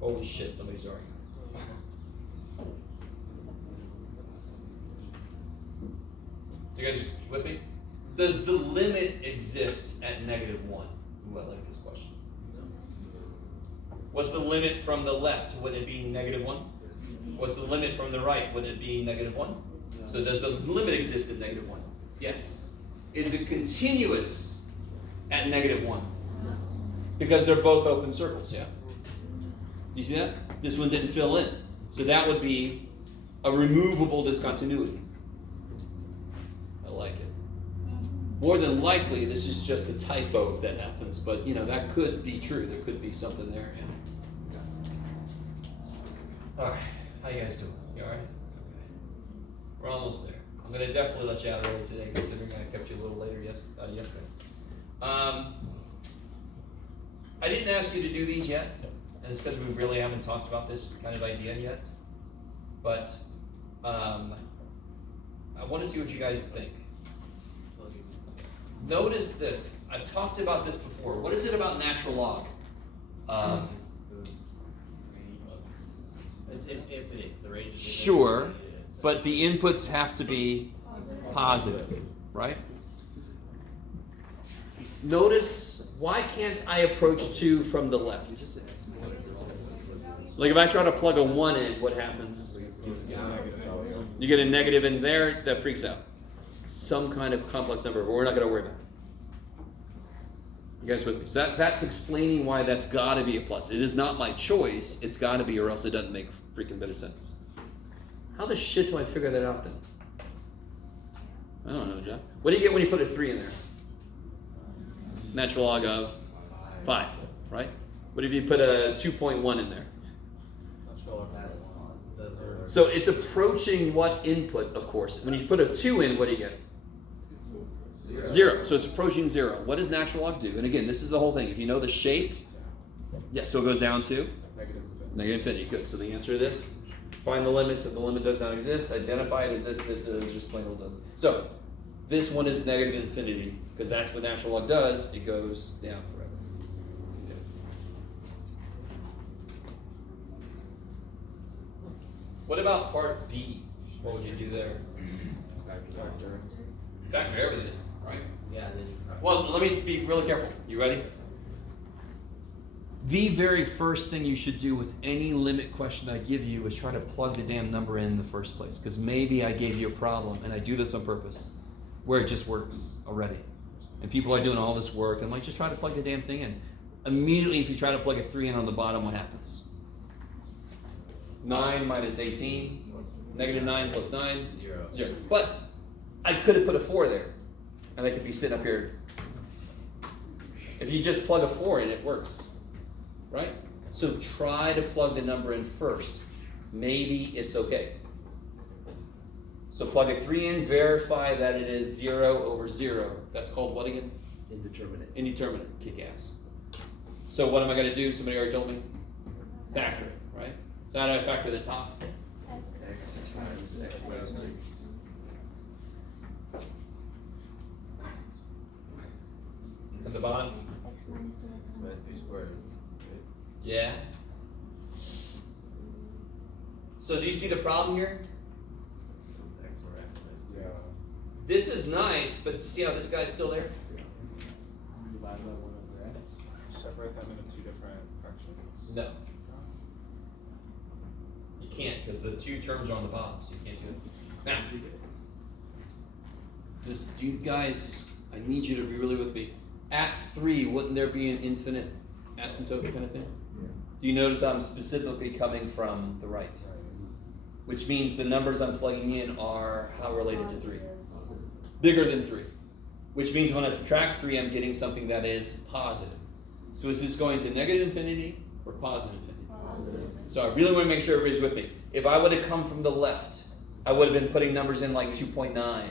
Holy shit, somebody's arguing. You guys with me? Does the limit exist at -1? Ooh, I like this question. What's the limit from the left? Would it be -1? What's the limit from the right? Would it be -1? So does the limit exist at -1? Yes. Is it continuous at -1? Because they're both open circles, yeah? Do you see that? This one didn't fill in. So that would be a removable discontinuity. I like it. More than likely, this is just a typo if that happens, but you know, that could be true. There could be something there, yeah. All right, how you guys doing? You all right? Okay. We're almost there. I'm gonna definitely let you out early today, considering I kept you a little later yesterday. I didn't ask you to do these yet, and it's because we really haven't talked about this kind of idea yet. But I want to see what you guys think. Notice this. I've talked about this before. What is it about natural log? It's infinite. The range is infinite. Sure, but the inputs have to be positive, right? Notice, why can't I approach 2 from the left? Like if I try to plug a 1 in, what happens? You get a negative in there, that freaks out. Some kind of complex number, but we're not going to worry about it. You guys with me? So that's explaining why that's got to be a plus. It is not my choice. It's got to be, or else it doesn't make freaking bit of sense. How the shit do I figure that out then? I don't know, Jeff. What do you get when you put a 3 in there? Natural log of 5, right? What if you put a 2.1 in there? So it's approaching what input, of course. When you put a 2 in, what do you get? 0. So it's approaching 0. What does natural log do? And again, this is the whole thing. If you know the shape, yeah, so it goes down to negative infinity. Good. So the answer to this, find the limits. If the limit does not exist, identify it as this. This is just plain old doesn't. So this one is negative infinity because that's what natural log does. It goes down forever. What about part B? What would you do there? Factor everything, right? Yeah, and then you. Well, let me be really careful. You ready? The very first thing you should do with any limit question I give you is try to plug the damn number in the first place. Because maybe I gave you a problem, and I do this on purpose, where it just works already. And people are doing all this work, and like, just try to plug the damn thing in. Immediately, if you try to plug a 3 in on the bottom, what happens? 9 minus 18, negative 9 plus 9, 0. But I could have put a 4 there, and I could be sitting up here. If you just plug a 4 in, it works, right? So try to plug the number in first. Maybe it's okay. So plug a 3 in, verify that it is 0 over 0. That's called what again? Indeterminate. Indeterminate. Kick ass. So what am I going to do? Somebody already told me? Factor it, right? So how do I factor the top? X times X minus 3. At the bottom? X minus 2 x Minus minus 3 squared. Right? Yeah. So do you see the problem here? X over X minus 3. This is nice, but see how this guy's still there? Divide by 1 over X. Separate them into two different fractions? No. You can't, because the two terms are on the bottom, so you can't do it. Now, just you guys, I need you to be really with me. At 3, wouldn't there be an infinite asymptote kind of thing? Do you notice I'm specifically coming from the right? Which means the numbers I'm plugging in are how related to 3? Bigger than 3. Which means when I subtract 3, I'm getting something that is positive. So is this going to negative infinity or positive infinity? Positive. So I really want to make sure everybody's with me. If I would have come from the left, I would have been putting numbers in like 2.9.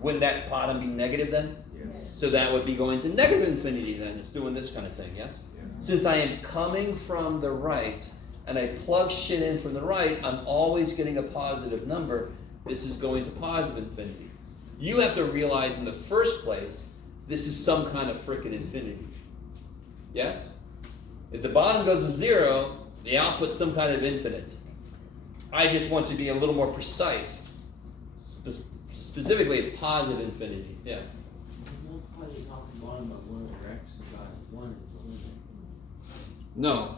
Wouldn't that bottom be negative then? Yes. So that would be going to negative infinity then. It's doing this kind of thing, yes? Since I am coming from the right and I plug shit in from the right, I'm always getting a positive number. This is going to positive infinity. You have to realize in the first place, this is some kind of frickin' infinity. Yes? If the bottom goes to 0, the output's some kind of infinite. I just want to be a little more precise. Specifically, it's positive infinity. Yeah. Multiply the top and bottom of 1 over X and by 1 is the limit. No.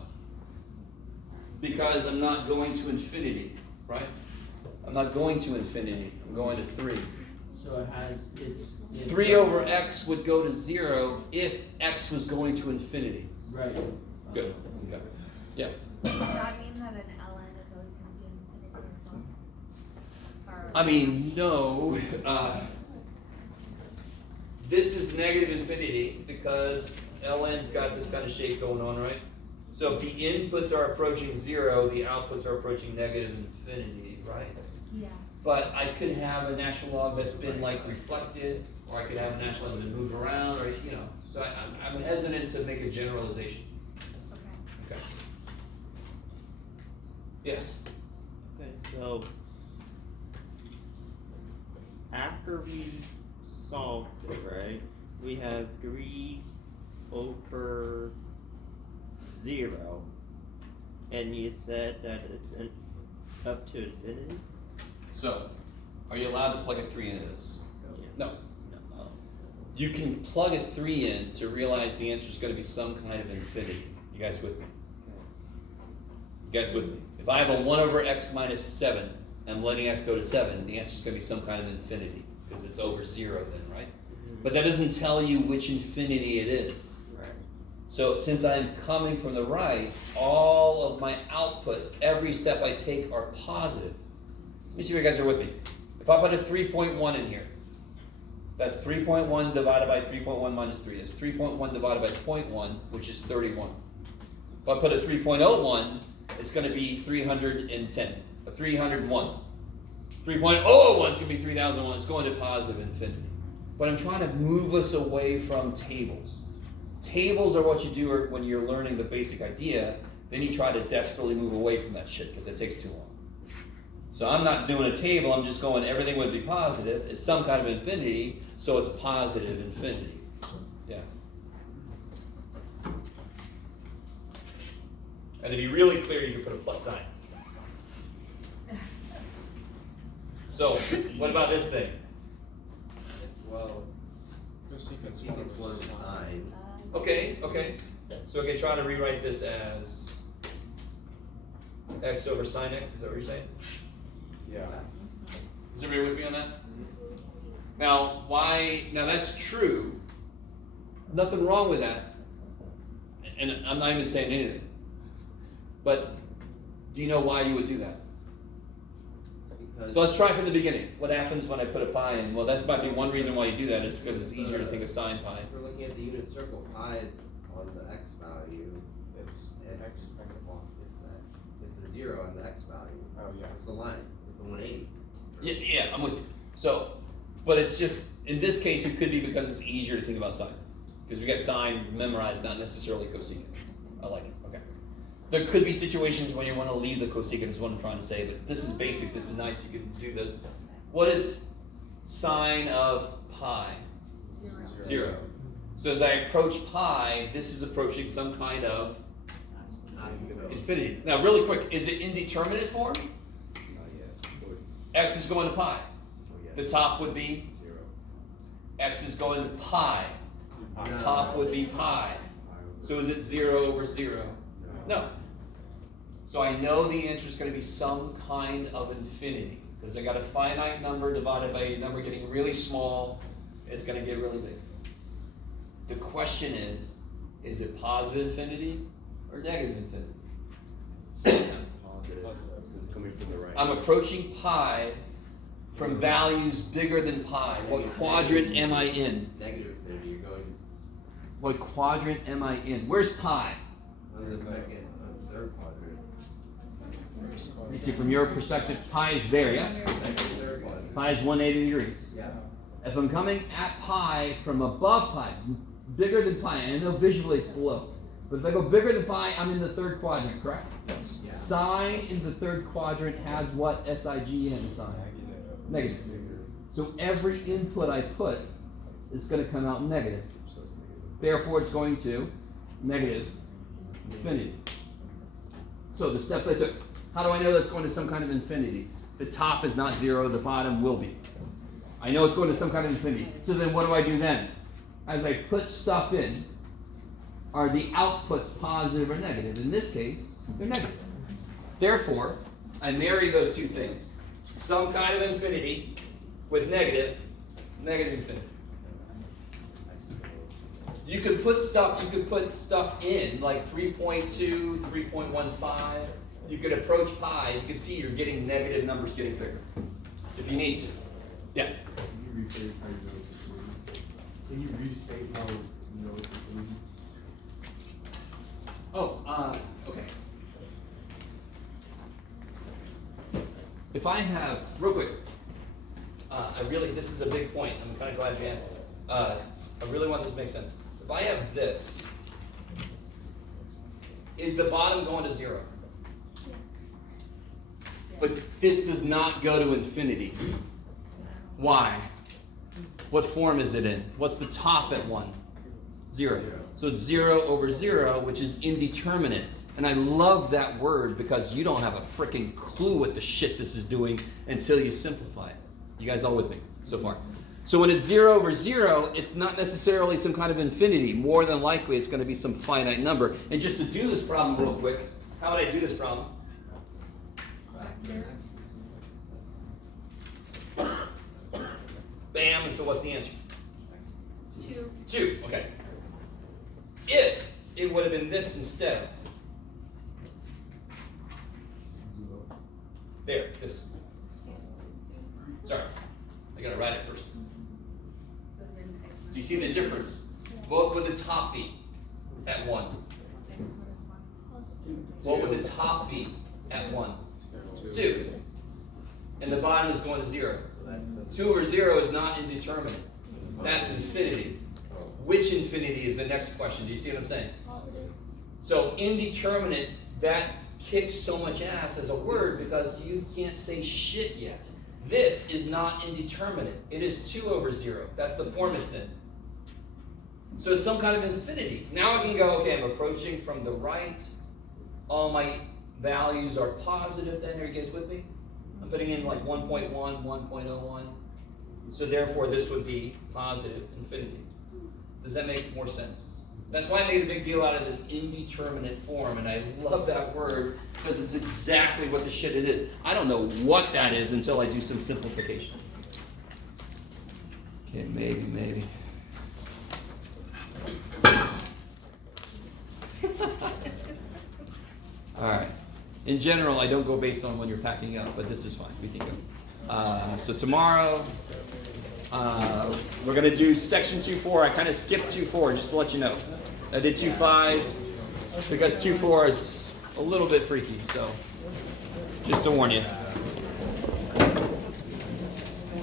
Because I'm not going to infinity, right? I'm not going to infinity. I'm going to 3. So it has, it's 3 over x would go to 0 if x was going to infinity. right. Good. Okay. Yeah. So does that mean that an ln is always going to be infinity as well? Or- I mean, no. This is negative infinity because ln's got this kind of shape going on, right? So if the inputs are approaching 0, the outputs are approaching negative infinity, right? Yeah. But I could have a natural log that's been like reflected, or I could have a natural log that's been moved around, or you know. So I'm hesitant to make a generalization. Okay. Okay. Yes. Okay, so after we solved it, right, we have 3 over 0, and you said that it's up to infinity? So, are you allowed to plug a 3 into this? No. No. You can plug a 3 in to realize the answer is going to be some kind of infinity. You guys with me? You guys with me? If I have a 1 over x minus 7, and I'm letting x go to 7, the answer is going to be some kind of infinity, because it's over 0 then, right? But that doesn't tell you which infinity it is. Right. So since I'm coming from the right, all of my outputs, every step I take are positive. Let me see if you guys are with me. If I put a 3.1 in here, that's 3.1 divided by 3.1 minus 3. That's 3.1 divided by 0.1, which is 31. If I put a 3.01, it's going to be 310. A 301. 3.001 is going to be 3001. It's going to positive infinity. But I'm trying to move us away from tables. Tables are what you do when you're learning the basic idea. Then you try to desperately move away from that shit because it takes too long. So I'm not doing a table, I'm just going everything would be positive. It's some kind of infinity, so it's positive infinity. Yeah. And to be really clear, you can put a plus sign. So, what about this thing? Well, Cosecant's secant's one one of of the the sine. sine. Okay. So we can try to rewrite this as x over sine x, is that what you're saying? Yeah. Is everybody with me on that? Now, now that's true. Nothing wrong with that. And I'm not even saying anything. But do you know why you would do that? Because So let's try from the beginning. What happens when I put a pi in? Well, that's might be one reason why you do that is because it's easier to think of sine pi. if we're looking at the unit circle, pi is on the x value. It's It's x negative 1. It's the 0 on the x value. Oh, yeah. It's the line. It's the 180. Yeah, I'm with you. So, but it's just, in this case, it could be because it's easier to think about sine. Because we got sine memorized, not necessarily cosecant. I like it, okay. There could be situations when you want to leave the cosecant is what I'm trying to say, but this is basic, this is nice, you can do this. What is sine of pi? 0. So as I approach pi, this is approaching some kind of infinity. Now, really quick, is it indeterminate form? X is going to pi. The top would be? 0. X is going to pi. No. Top would be pi. So is it 0 over 0? No. So I know the answer is going to be some kind of infinity. Because I got a finite number divided by a number getting really small. It's going to get really big. The question is it positive infinity or negative infinity? Positive. It's coming from the right. I'm approaching pi from values bigger than pi. What quadrant am I in? Negative infinity. You're going What quadrant am I in? Where's pi? on the second, on the third quadrant. You see, from your perspective, pi is there, yes? Second, third one. Pi is 180 degrees. Yeah. If I'm coming at pi from above pi, bigger than pi, and I know visually it's below, but if I go bigger than pi, I'm in the third quadrant, correct? Yes. Yeah. Sine in the third quadrant has what SIG in sine? Negative. So every input I put is going to come out negative. So it's negative. Therefore, it's going to negative infinity. So the steps I took, how do I know that's going to some kind of infinity? The top is not 0, the bottom will be. I know it's going to some kind of infinity. So then what do I do then? As I put stuff in, are the outputs positive or negative? In this case, they're negative. Therefore, I marry those two things. Some kind of infinity with negative infinity. You could put stuff in like 3.2, 3.15. You could approach pi, you can see you're getting negative numbers getting bigger. If you need to. Yeah. Can you rephrase how you know it's a conclusion? Can you restate how you know it's a conclusion? Okay. If I have, real quick, this is a big point, I'm kind of glad you asked it. I really want this to make sense. If I have this, is the bottom going to 0? Yes. But this does not go to infinity. Why? What form is it in? What's the top at 1? 0. So it's 0 over 0, which is indeterminate. And I love that word because you don't have a freaking clue what the shit this is doing until you simplify it. You guys all with me so far? So when it's 0 over 0, it's not necessarily some kind of infinity. More than likely, it's going to be some finite number. And just to do this problem real quick, how would I do this problem? Bam, and so what's the answer? 2. 2, okay. If it would have been this instead. There, this. Sorry, I gotta write it first. Do you see the difference? What would the top be at 1? What would the top be at 1? 2. And the bottom is going to 0. 2 over 0 is not indeterminate. That's infinity. Which infinity is the next question? Do you see what I'm saying? Positive. So indeterminate, that kicks so much ass as a word because you can't say shit yet. This is not indeterminate. It is 2 over 0. That's the form it's in. So it's some kind of infinity. Now I can go, okay, I'm approaching from the right. All my values are positive then. Are you guys with me? I'm putting in like 1.1, 1.01. So therefore, this would be positive infinity. Does that make more sense? That's why I made a big deal out of this indeterminate form, and I love that word because it's exactly what the shit it is. I don't know what that is until I do some simplification. Okay, maybe. All right. In general, I don't go based on when you're packing up, but this is fine. We can go. So tomorrow, we're going to do section 2.4. I kind of skipped 2.4 just to let you know. I did 2.5 because 2.4 is a little bit freaky, so just to warn you.